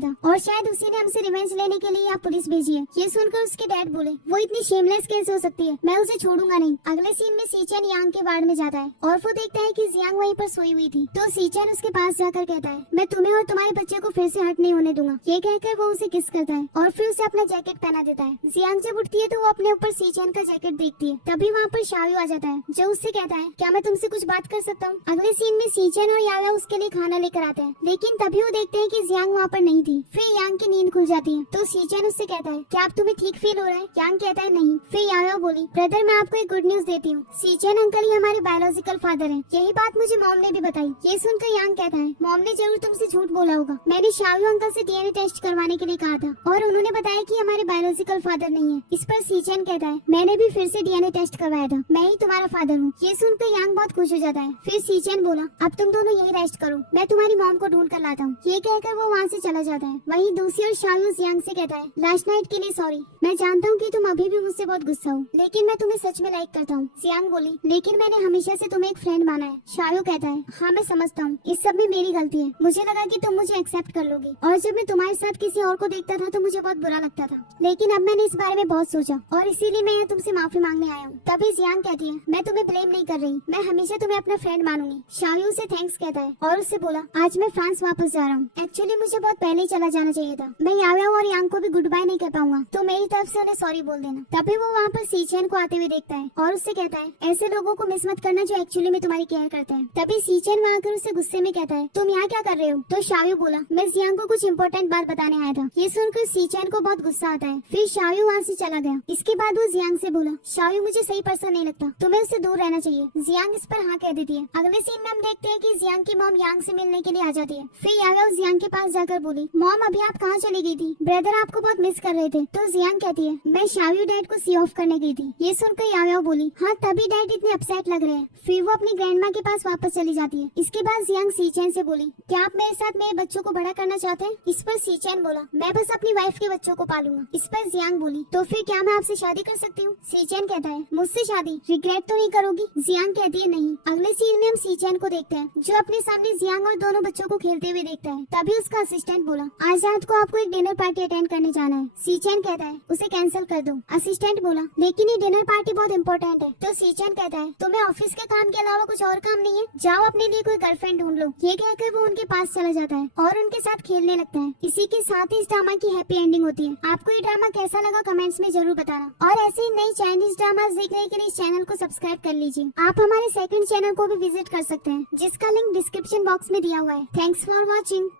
था और शायद उसी ने हमसे revenge लेने के लिए यहाँ पुलिस भेजी है। ये सुनकर उसके डैड बोले वो इतनी शेमलेस कैसे हो सकती है, मैं उसे छोड़ूंगा नहीं। अगले सीन में सीचेन यांग के वार्ड में जाता है और वो देखता है कि जियांग वहीं पर सोई हुई थी। तो सीचेन उसके पास जाकर कहता है मैं तुम्हें और तुम्हारे बच्चे को फिर से हर्ट नहीं होने दूंगा। ये कहकर वो उसे किस करता है और फिर उसे अपना जैकेट पहना देता है। जियांग जब उठती है तो वो अपने ऊपर सीचेन का जैकेट देखती है। तभी वहाँ पर शाओ आ जाता है जो उससे कहता है क्या मैं तुमसे कुछ बात कर सकता हूँ। अगले सीन में सीचेन और याओ उसके लिए खाना लेकर आते हैं लेकिन तभी वो देखते हैं कि जियांग वहाँ पर नहीं थी। फिर यांग की नींद खुल जाती है तो सीचेन उससे कहता है क्या अब तुम्हें ठीक फील हो रहा है। यांग कहता है नहीं। फिर याओ बोली ब्रदर मैं आपको एक गुड न्यूज देती हूँ, सीचेन अंकल ही हमारे बायोलॉजिकल फादर हैं। यही बात मुझे मॉम ने भी बताई। ये सुनकर यांग कहता है मॉम ने जरूर तुमसे झूठ बोला होगा, मैंने शाओ अंकल से डीएनए टेस्ट करवाने के लिए कहा था और उन्होंने बताया कि हमारे बायोलॉजिकल फादर नहीं है। इस पर सीचेन कहता है मैंने भी फिर से डीएनए टेस्ट करवाया था, मैं ही तुम्हारा फादर हूँ। ये सुनकर यांग बहुत खुश हो जाता है। फिर सीचेन बोला अब तुम दोनों यही रेस्ट करो, मैं तुम्हारी मॉम को ढूंढ कर लाता हूँ। ये कहकर वो वहाँ से चला जाता है। वहीं दूसरी ओर शायू जियांग से कहता है लास्ट नाइट के लिए सॉरी। मैं जानता हूँ कि तुम अभी भी मुझसे बहुत गुस्सा हो, लेकिन मैं तुम्हें सच में लाइक करता हूँ। जियांग बोली लेकिन मैंने हमेशा से तुम्हें एक फ्रेंड माना है। शायू कहता है हाँ मैं समझता हूँ, इस सब में मेरी गलती है। मुझे लगा कि तुम मुझे एक्सेप्ट कर लोगी, और जब मैं तुम्हारे साथ किसी और को देखता था तो मुझे बहुत बुरा लगता था, लेकिन अब मैंने इस बारे में बहुत सोचा और इसीलिए मैं यहाँ तुमसे माफी मांगने आया हूँ। तभी जियांग कहती है मैं तुम्हें ब्लेम नहीं कर रही, मैं हमेशा तुम्हें अपना फ्रेंड मानूंगी। शायू उसे थैंक्स कहता है और उससे बोला आज मैं फ्रांस वापस जा रहा हूँ। एक्चुअली मुझे बहुत पहले ही चला जाना चाहिए था। मैं याओ और यांग को भी गुड बाय नहीं कह पाऊंगा, तो मेरी तरफ से उन्हें सॉरी बोल देना। तभी वो वहाँ पर सीचेन को आते हुए देखता है और उससे कहता है ऐसे लोगों को मिस मत करना जो एक्चुअली में तुम्हारी केयर करते हैं। तभी सीचेन वहाँ आकर उससे गुस्से में कहता है तुम यहाँ क्या कर रहे हो? तो शायू बोला मैं जियांग को कुछ इम्पोर्टेंट बात बताने आया था। ये सुनकर सीचेन को बहुत गुस्सा आता है। फिर शायू वहाँ से चला गया। इसके बाद वो जियांग से बोला शायू मुझे सही पर्सन नहीं लगता, तुम्हें उससे दूर रहना चाहिए। जियांग इस पर हाँ कह देती है। अगले सीन में हम देखते हैं कि जियांग की मॉम यांग से मिलने के लिए आ जाती है। फिर याओ जियांग के पास जाकर बोली मॉम अभी आप कहाँ चली गई थी? ब्रदर आपको बहुत मिस कर रहे थे। तो जियांग कहती है मैं शायू डैड को सी ऑफ करने गई थी। ये सुनकर याओ बोली हाँ तभी डैड इतने अपसेट लग रहे हैं। फिर वो अपनी ग्रैंडमा के पास वापस चली जाती है। इसके बाद जियांग सीचेन से बोली क्या आप मेरे साथ मेरे बच्चों को बड़ा करना चाहते हैं? इस पर सीचेन बोला मैं बस अपनी वाइफ के बच्चों को पालूंगा। इस पर जियांग बोली तो फिर क्या मैं आपसे शादी कर सकती हूँ? सीचेन कहता है मुझसे शादी? रिग्रेट तो नहीं करोगी? जियांग कहती है नहीं। अगले सीन में हम सीचेन को देखते हैं जो अपने सामने जियांग और दोनों बच्चों को खेलते हुए देखता है। तभी उसका असिस्टेंट बोला आज रात को आपको एक डिनर पार्टी अटेंड करने जाना है। सीचेन कहता है उसे कैंसिल कर दो। असिस्टेंट बोला लेकिन ये डिनर पार्टी बहुत इम्पोर्टेंट है। तो सीचेन कहता है तुम्हें ऑफिस के काम के अलावा कुछ और काम नहीं है? जाओ अपने लिए कोई गर्लफ्रेंड ढूंढ लो। ये कहकर वो उनके पास चला जाता है और उनके साथ खेलने लगता है। इसी के साथ ही इस ड्रामा की हैप्पी एंडिंग होती है। आपको ये ड्रामा कैसा लगा कमेंट्स में जरूर बताना, और ऐसे ही नई चाइनीज ड्रामा देखने के लिए इस चैनल को सब्सक्राइब कर लीजिए। आप हमारे सेकंड चैनल को भी विजिट कर सकते हैं जिसका लिंक डिस्क्रिप्शन बॉक्स में दिया हुआ है। Thanks for watching.